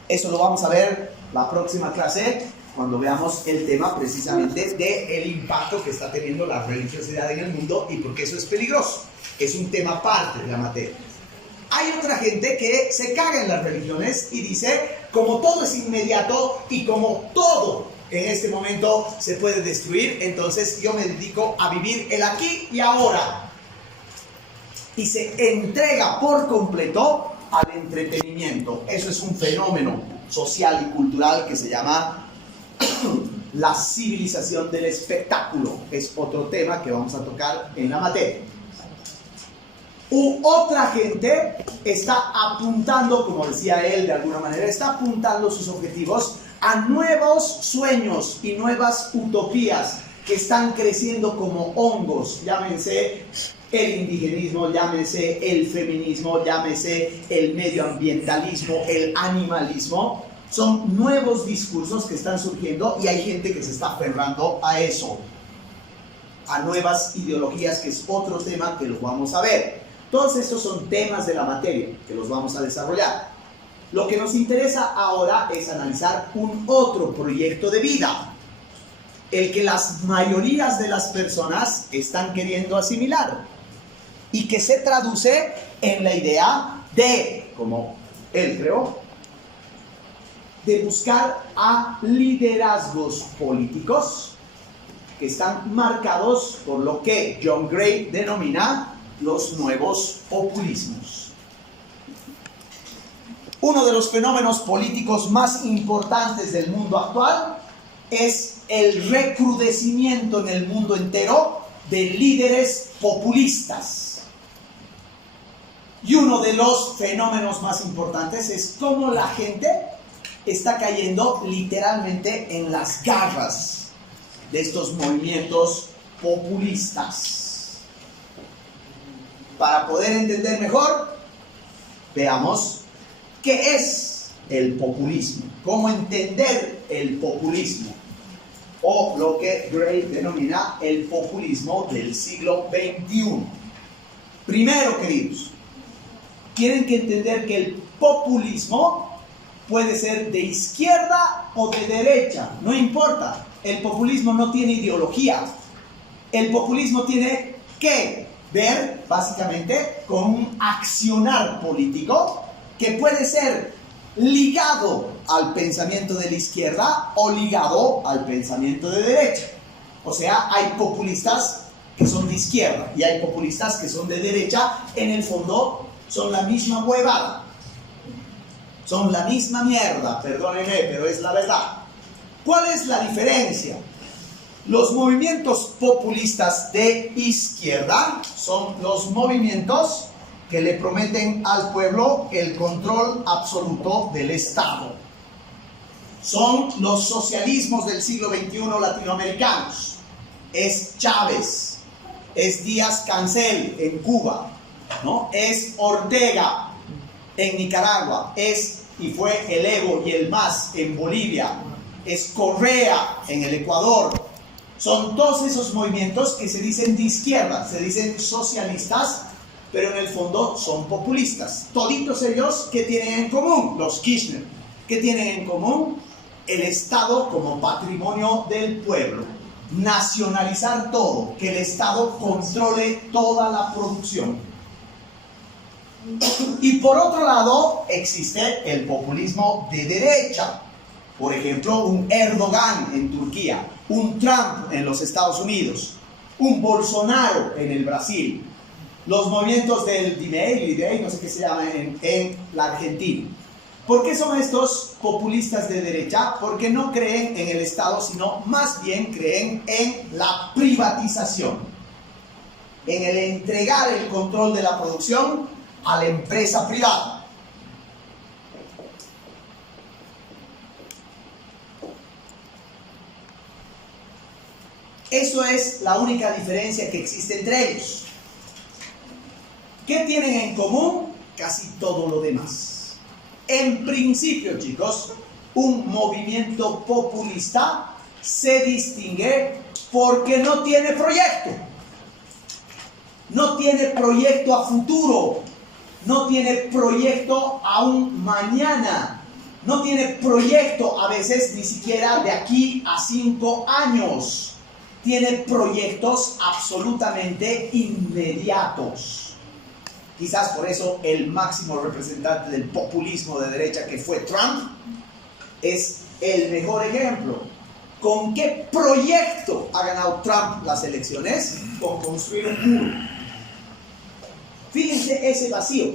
Eso lo vamos a ver la próxima clase, cuando veamos el tema precisamente del impacto que está teniendo la religiosidad en el mundo y por qué eso es peligroso. Es un tema aparte de la materia. Hay otra gente que se caga en las religiones y dice: como todo es inmediato y como todo en este momento se puede destruir, entonces yo me dedico a vivir el aquí y ahora. Y se entrega por completo al entretenimiento. Eso es un fenómeno social y cultural que se llama la civilización del espectáculo. Es otro tema que vamos a tocar en la materia. Otra gente está apuntando, como decía él de alguna manera, está apuntando sus objetivos a nuevos sueños y nuevas utopías que están creciendo como hongos. Llámense el indigenismo, llámense el feminismo, llámense el medioambientalismo, el animalismo. Son nuevos discursos que están surgiendo y hay gente que se está aferrando a eso, a nuevas ideologías, que es otro tema que los vamos a ver. Todos estos son temas de la materia que los vamos a desarrollar. Lo que nos interesa ahora es analizar un otro proyecto de vida, el que las mayorías de las personas están queriendo asimilar y que se traduce en la idea de, como él creó, de buscar a liderazgos políticos que están marcados por lo que John Gray denomina los nuevos populismos. uno de los fenómenos políticos más importantes del mundo actual es el recrudecimiento en el mundo entero de líderes populistas. Y uno de los fenómenos más importantes es cómo la gente está cayendo literalmente en las garras de estos movimientos populistas. Para poder entender mejor, veamos qué es el populismo, cómo entender el populismo, o lo que Gray denomina el populismo del siglo XXI. Primero, queridos, tienen que entender que el populismo puede ser de izquierda o de derecha, no importa. El populismo no tiene ideología. El populismo tiene que ver, básicamente, con un accionar político que puede ser ligado al pensamiento de la izquierda o ligado al pensamiento de derecha. O sea, hay populistas que son de izquierda y hay populistas que son de derecha. En el fondo, son la misma huevada. Son la misma mierda, perdónenme, pero es la verdad. ¿Cuál es la diferencia? Los movimientos populistas de izquierda son los movimientos que le prometen al pueblo el control absoluto del Estado. Son los socialismos del siglo XXI latinoamericanos. Es Chávez, es Díaz-Cancel en Cuba, ¿no? Es Ortega en Nicaragua, es y fue el Evo y el MAS en Bolivia, es Correa en el Ecuador. Son todos esos movimientos que se dicen de izquierda, se dicen socialistas, pero en el fondo son populistas. Toditos ellos, ¿qué tienen en común? Los Kirchner, ¿qué tienen en común? El Estado como patrimonio del pueblo. Nacionalizar todo, que el Estado controle toda la producción. Y por otro lado, existe el populismo de derecha. Por ejemplo, un Erdogan en Turquía, un Trump en los Estados Unidos, un Bolsonaro en el Brasil, los movimientos del Lidey, no sé qué se llama en la Argentina. ¿Por qué son estos populistas de derecha? Porque no creen en el Estado, sino más bien creen en la privatización, en el entregar el control de la producción a la empresa privada. Eso es la única diferencia que existe entre ellos. ¿Qué tienen en común? Casi todo lo demás. En principio, chicos, un movimiento populista se distingue porque no tiene proyecto. No tiene proyecto a futuro. No tiene proyecto a un mañana. No tiene proyecto a veces ni siquiera de aquí a 5 años. Tiene proyectos absolutamente inmediatos. Quizás por eso el máximo representante del populismo de derecha, que fue Trump, es el mejor ejemplo. ¿Con qué proyecto ha ganado Trump las elecciones? Con construir un muro. Fíjense ese vacío.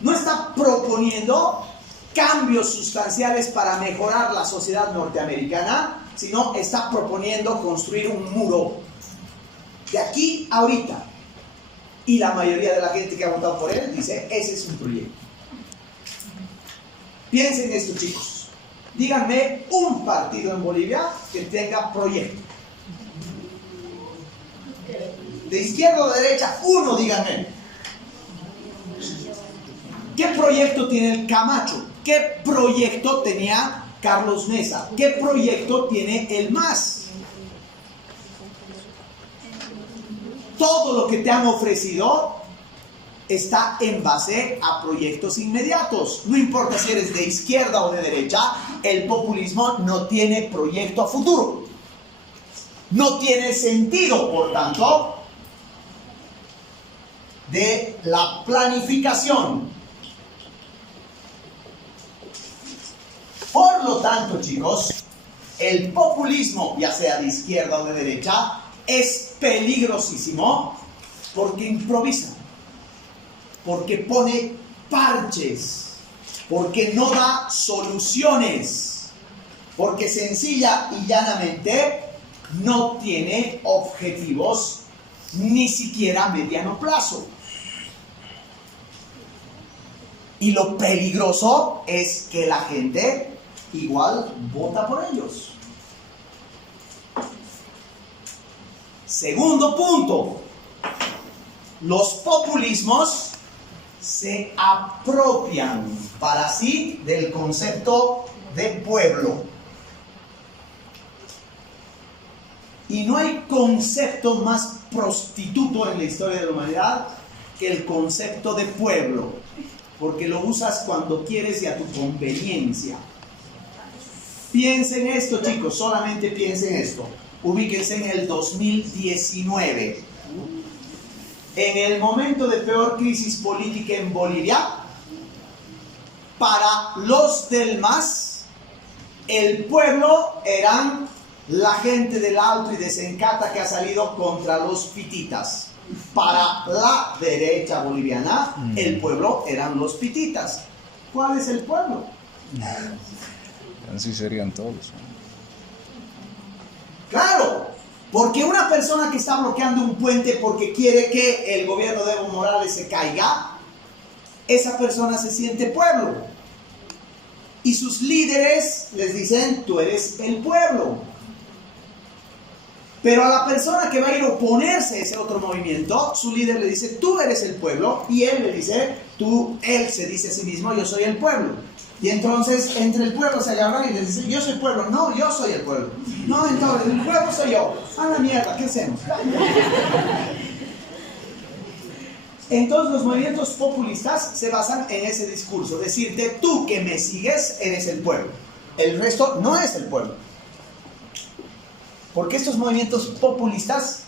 No está proponiendo cambios sustanciales para mejorar la sociedad norteamericana, sino está proponiendo construir un muro de aquí a ahorita. Y la mayoría de la gente que ha votado por él dice, ese es un proyecto. Piensen esto, chicos. Díganme un partido en Bolivia que tenga proyecto. De izquierda o de derecha, uno, díganme. ¿Qué proyecto tiene el Camacho? ¿Qué proyecto tenía Carlos Mesa? ¿Qué proyecto tiene el MAS? Todo lo que te han ofrecido está en base a proyectos inmediatos. No importa si eres de izquierda o de derecha, el populismo no tiene proyecto a futuro. No tiene sentido, por tanto, de la planificación. Por lo tanto, chicos, el populismo, ya sea de izquierda o de derecha, es peligrosísimo porque improvisa, porque pone parches, porque no da soluciones, porque sencilla y llanamente no tiene objetivos ni siquiera a mediano plazo. Y lo peligroso es que la gente igual vota por ellos. Segundo punto, los populismos se apropian para sí del concepto de pueblo. Y no hay concepto más prostituto en la historia de la humanidad que el concepto de pueblo, porque lo usas cuando quieres y a tu conveniencia. Piensen esto, chicos, solamente piensen esto. Ubíquense en el 2019. En el momento de peor crisis política en Bolivia, para los del MAS, el pueblo eran la gente del Alto y de Sencata que ha salido contra los pititas. Para la derecha boliviana, el pueblo eran los pititas. ¿Cuál es el pueblo? Así serían todos. Claro, porque una persona que está bloqueando un puente porque quiere que el gobierno de Evo Morales se caiga, esa persona se siente pueblo. Y sus líderes les dicen, tú eres el pueblo. Pero a la persona que va a ir a oponerse a ese otro movimiento, su líder le dice, tú eres el pueblo, y él le dice, él se dice a sí mismo, yo soy el pueblo. Y entonces entre el pueblo se agarran y le dicen, yo soy el pueblo, no, yo soy el pueblo. No, entonces el pueblo soy yo. A la mierda, ¿qué hacemos? Entonces los movimientos populistas se basan en ese discurso, decirte, tú que me sigues eres el pueblo, el resto no es el pueblo. Porque estos movimientos populistas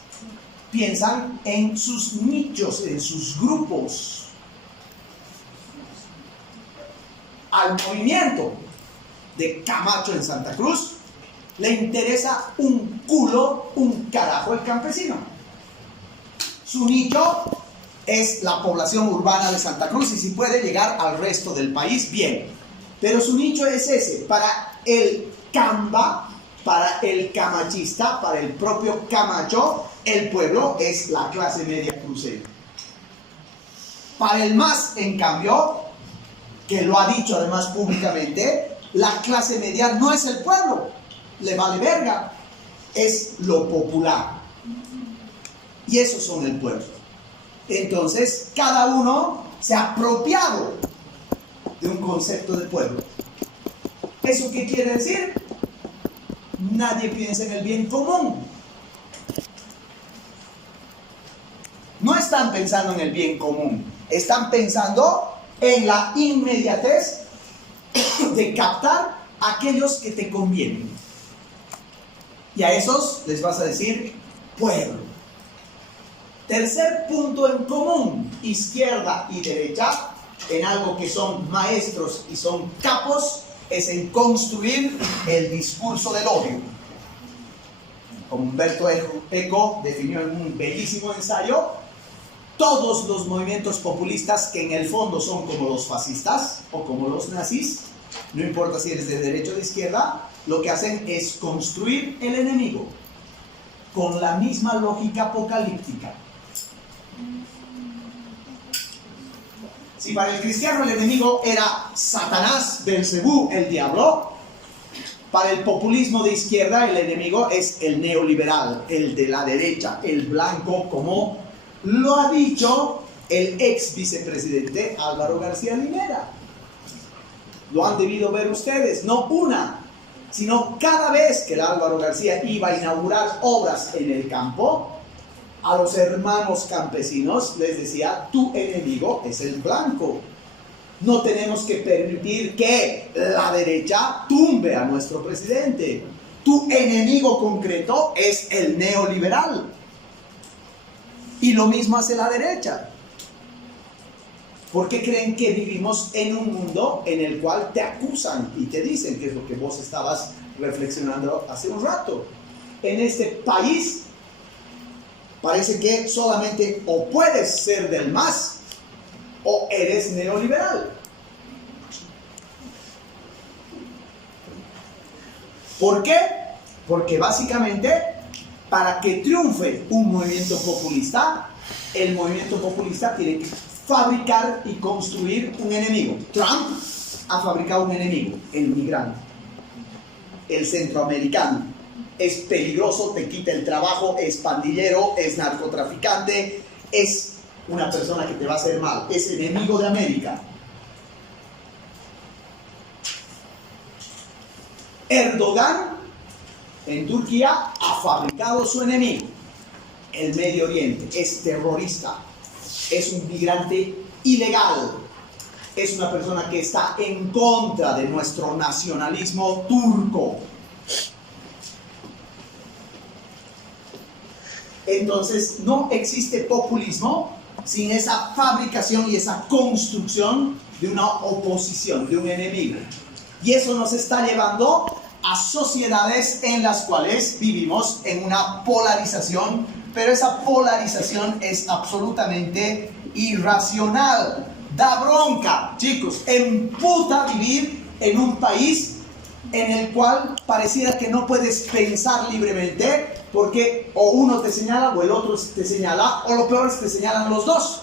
piensan en sus nichos, en sus grupos. Al movimiento de Camacho en Santa Cruz le interesa un culo, un carajo el campesino. Su nicho es la población urbana de Santa Cruz y si puede llegar al resto del país, bien. Pero su nicho es ese, para el camba, para el camachista, para el propio Camacho, el pueblo es la clase media cruceña. Para el MAS, en cambio, que lo ha dicho además públicamente, la clase media no es el pueblo, le vale verga, es lo popular. Y esos son el pueblo. Entonces, cada uno se ha apropiado de un concepto de pueblo. ¿Eso qué quiere decir? Nadie piensa en el bien común. No están pensando en el bien común, están pensando en la inmediatez de captar a aquellos que te convienen. Y a esos les vas a decir pueblo. Tercer punto en común, izquierda y derecha, en algo que son maestros y son capos, es en construir el discurso del odio. Como Humberto Eco definió en un bellísimo ensayo, todos los movimientos populistas que en el fondo son como los fascistas o como los nazis, no importa si eres de derecha o de izquierda, lo que hacen es construir el enemigo con la misma lógica apocalíptica. Si para el cristiano el enemigo era Satanás, Belcebú, el diablo, para el populismo de izquierda el enemigo es el neoliberal, el de la derecha, el blanco, como lo ha dicho el ex vicepresidente Álvaro García Linera. Lo han debido ver ustedes, no una, sino cada vez que el Álvaro García iba a inaugurar obras en el campo, a los hermanos campesinos les decía, tu enemigo es el blanco. No tenemos que permitir que la derecha tumbe a nuestro presidente. Tu enemigo concreto es el neoliberal. Y lo mismo hace la derecha. ¿Por qué creen que vivimos en un mundo en el cual te acusan y te dicen, que es lo que vos estabas reflexionando hace un rato? En este país parece que solamente o puedes ser del MAS o eres neoliberal. ¿Por qué? Porque básicamente, para que triunfe un movimiento populista, el movimiento populista tiene que fabricar y construir un enemigo. Trump ha fabricado un enemigo, el migrante, el centroamericano. Es peligroso, te quita el trabajo, es pandillero, es narcotraficante, es una persona que te va a hacer mal, es enemigo de América. Erdogan en Turquía ha fabricado su enemigo, el Medio Oriente, es terrorista, es un migrante ilegal, es una persona que está en contra de nuestro nacionalismo turco. Entonces no existe populismo sin esa fabricación y esa construcción de una oposición, de un enemigo. Y eso nos está llevando a sociedades en las cuales vivimos en una polarización, pero esa polarización es absolutamente irracional. Da bronca, chicos, emputa vivir en un país en el cual pareciera que no puedes pensar libremente porque o uno te señala o el otro te señala, o lo peor es que te señalan los dos.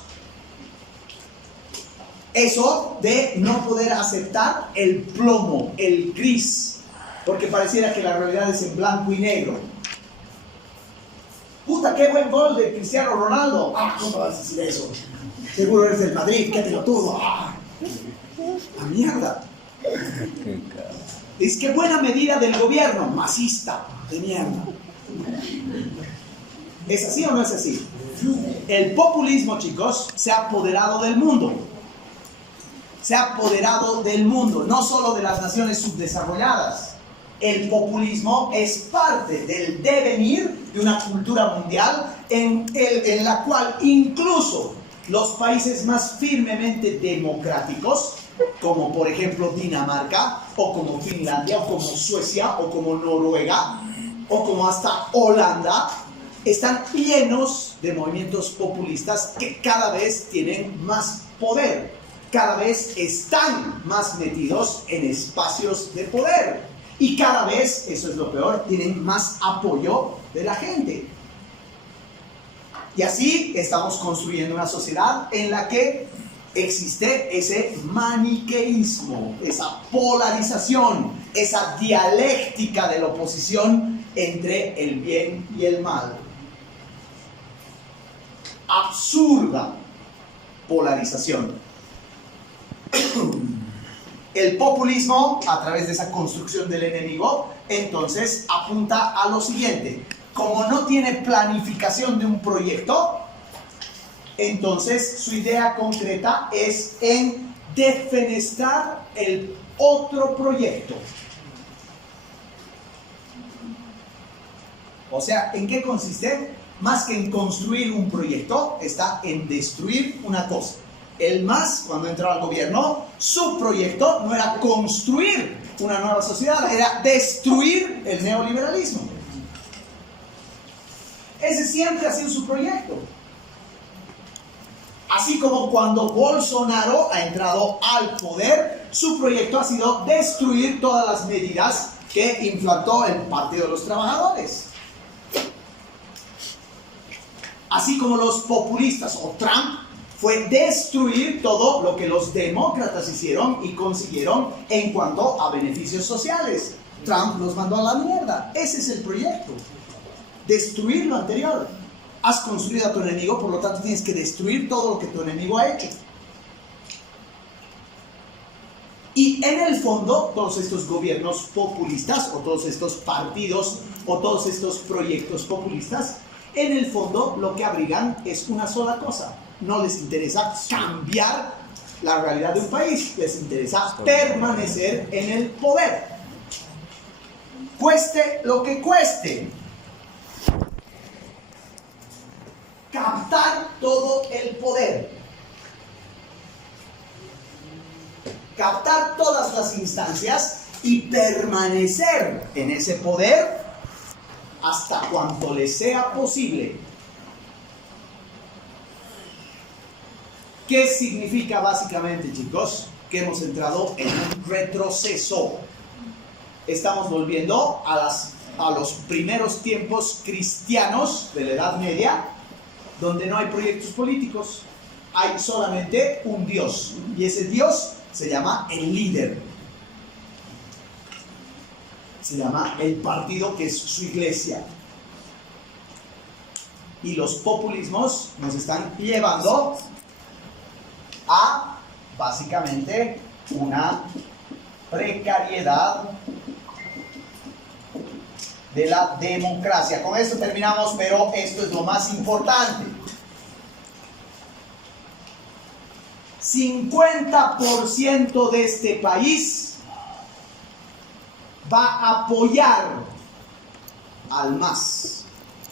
Eso de no poder aceptar el plomo, el gris, porque pareciera que la realidad es en blanco y negro. Puta, qué buen gol de Cristiano Ronaldo. Ah, ¿cómo vas a decir eso? Seguro eres del Madrid, qué pelotudo. Ah, la mierda. Es que buena medida del gobierno, masista, de mierda. ¿Es así o no es así? El populismo, chicos, se ha apoderado del mundo. Se ha apoderado del mundo, no solo de las naciones subdesarrolladas. El populismo es parte del devenir de una cultura mundial en la cual incluso los países más firmemente democráticos, como por ejemplo Dinamarca, o como Finlandia, o como Suecia, o como Noruega, o como hasta Holanda, están llenos de movimientos populistas que cada vez tienen más poder, cada vez están más metidos en espacios de poder y cada vez, eso es lo peor, tienen más apoyo de la gente. Y así estamos construyendo una sociedad en la que existe ese maniqueísmo, esa polarización, esa dialéctica de la oposición entre el bien y el mal. Absurda polarización. El populismo, a través de esa construcción del enemigo, entonces apunta a lo siguiente: como no tiene planificación de un proyecto, entonces su idea concreta es en defenestrar el otro proyecto. O sea, ¿en qué consiste? Más que en construir un proyecto, está en destruir una cosa. El MAS, cuando entró al gobierno, su proyecto no era construir una nueva sociedad, era destruir el neoliberalismo. Ese siempre ha sido su proyecto. Así como cuando Bolsonaro ha entrado al poder, su proyecto ha sido destruir todas las medidas que implantó el Partido de los Trabajadores. Así como los populistas o Trump fue destruir todo lo que los demócratas hicieron y consiguieron en cuanto a beneficios sociales. Trump los mandó a la mierda. Ese es el proyecto. Destruir lo anterior. Has construido a tu enemigo, por lo tanto tienes que destruir todo lo que tu enemigo ha hecho. Y en el fondo, todos estos gobiernos populistas, o todos estos partidos, o todos estos proyectos populistas, en el fondo lo que abrigan es una sola cosa. No les interesa cambiar la realidad de un país, les interesa permanecer en el poder. Cueste lo que cueste. Captar todo el poder. Captar todas las instancias y permanecer en ese poder hasta cuanto les sea posible. ¿Qué significa básicamente, chicos? Que hemos entrado en un retroceso. estamos volviendo a los primeros tiempos cristianos de la Edad Media, donde no hay proyectos políticos, hay solamente un Dios, y ese Dios se llama el líder, se llama el partido que es su iglesia. Y los populismos nos están llevando a básicamente una precariedad de la democracia. Con esto terminamos, pero esto es lo más importante. 50% de este país va a apoyar al MAS.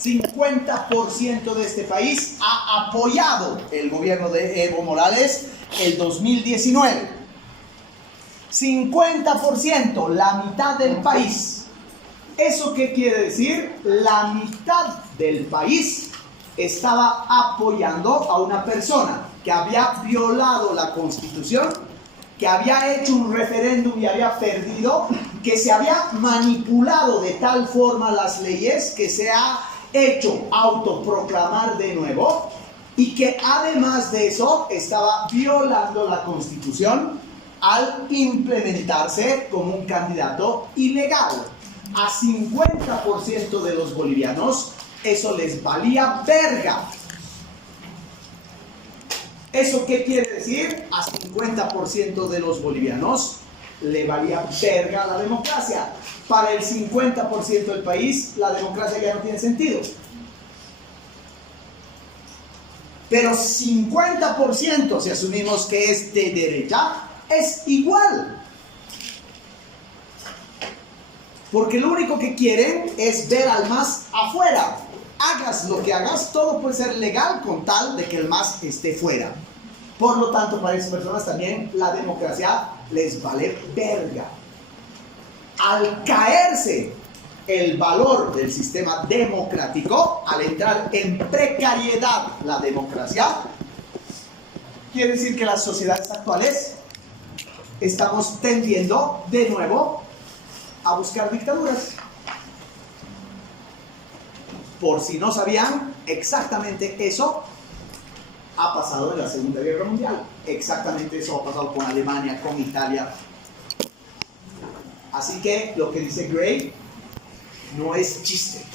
50% de este país ha apoyado el gobierno de Evo Morales el 2019. 50%, la mitad del país. ¿Eso qué quiere decir? La mitad del país estaba apoyando a una persona que había violado la Constitución, que había hecho un referéndum y había perdido, que se había manipulado de tal forma las leyes que se ha hecho autoproclamar de nuevo, y que además de eso estaba violando la Constitución al implementarse como un candidato ilegal. A 50% de los bolivianos eso les valía verga. ¿Eso qué quiere decir? A 50% de los bolivianos le valía verga la democracia. Para el 50% del país, la democracia ya no tiene sentido. Pero 50%, si asumimos que es de derecha, es igual. Porque lo único que quieren es ver al MAS afuera. Hagas lo que hagas, todo puede ser legal con tal de que el MAS esté fuera. Por lo tanto, para esas personas también la democracia les vale verga. Al caerse el valor del sistema democrático, al entrar en precariedad la democracia, quiere decir que las sociedades actuales estamos tendiendo de nuevo a buscar dictaduras. Por si no sabían, exactamente eso ha pasado en la Segunda Guerra Mundial. Exactamente eso ha pasado con Alemania, con Italia. Así que lo que dice Gray no es chiste.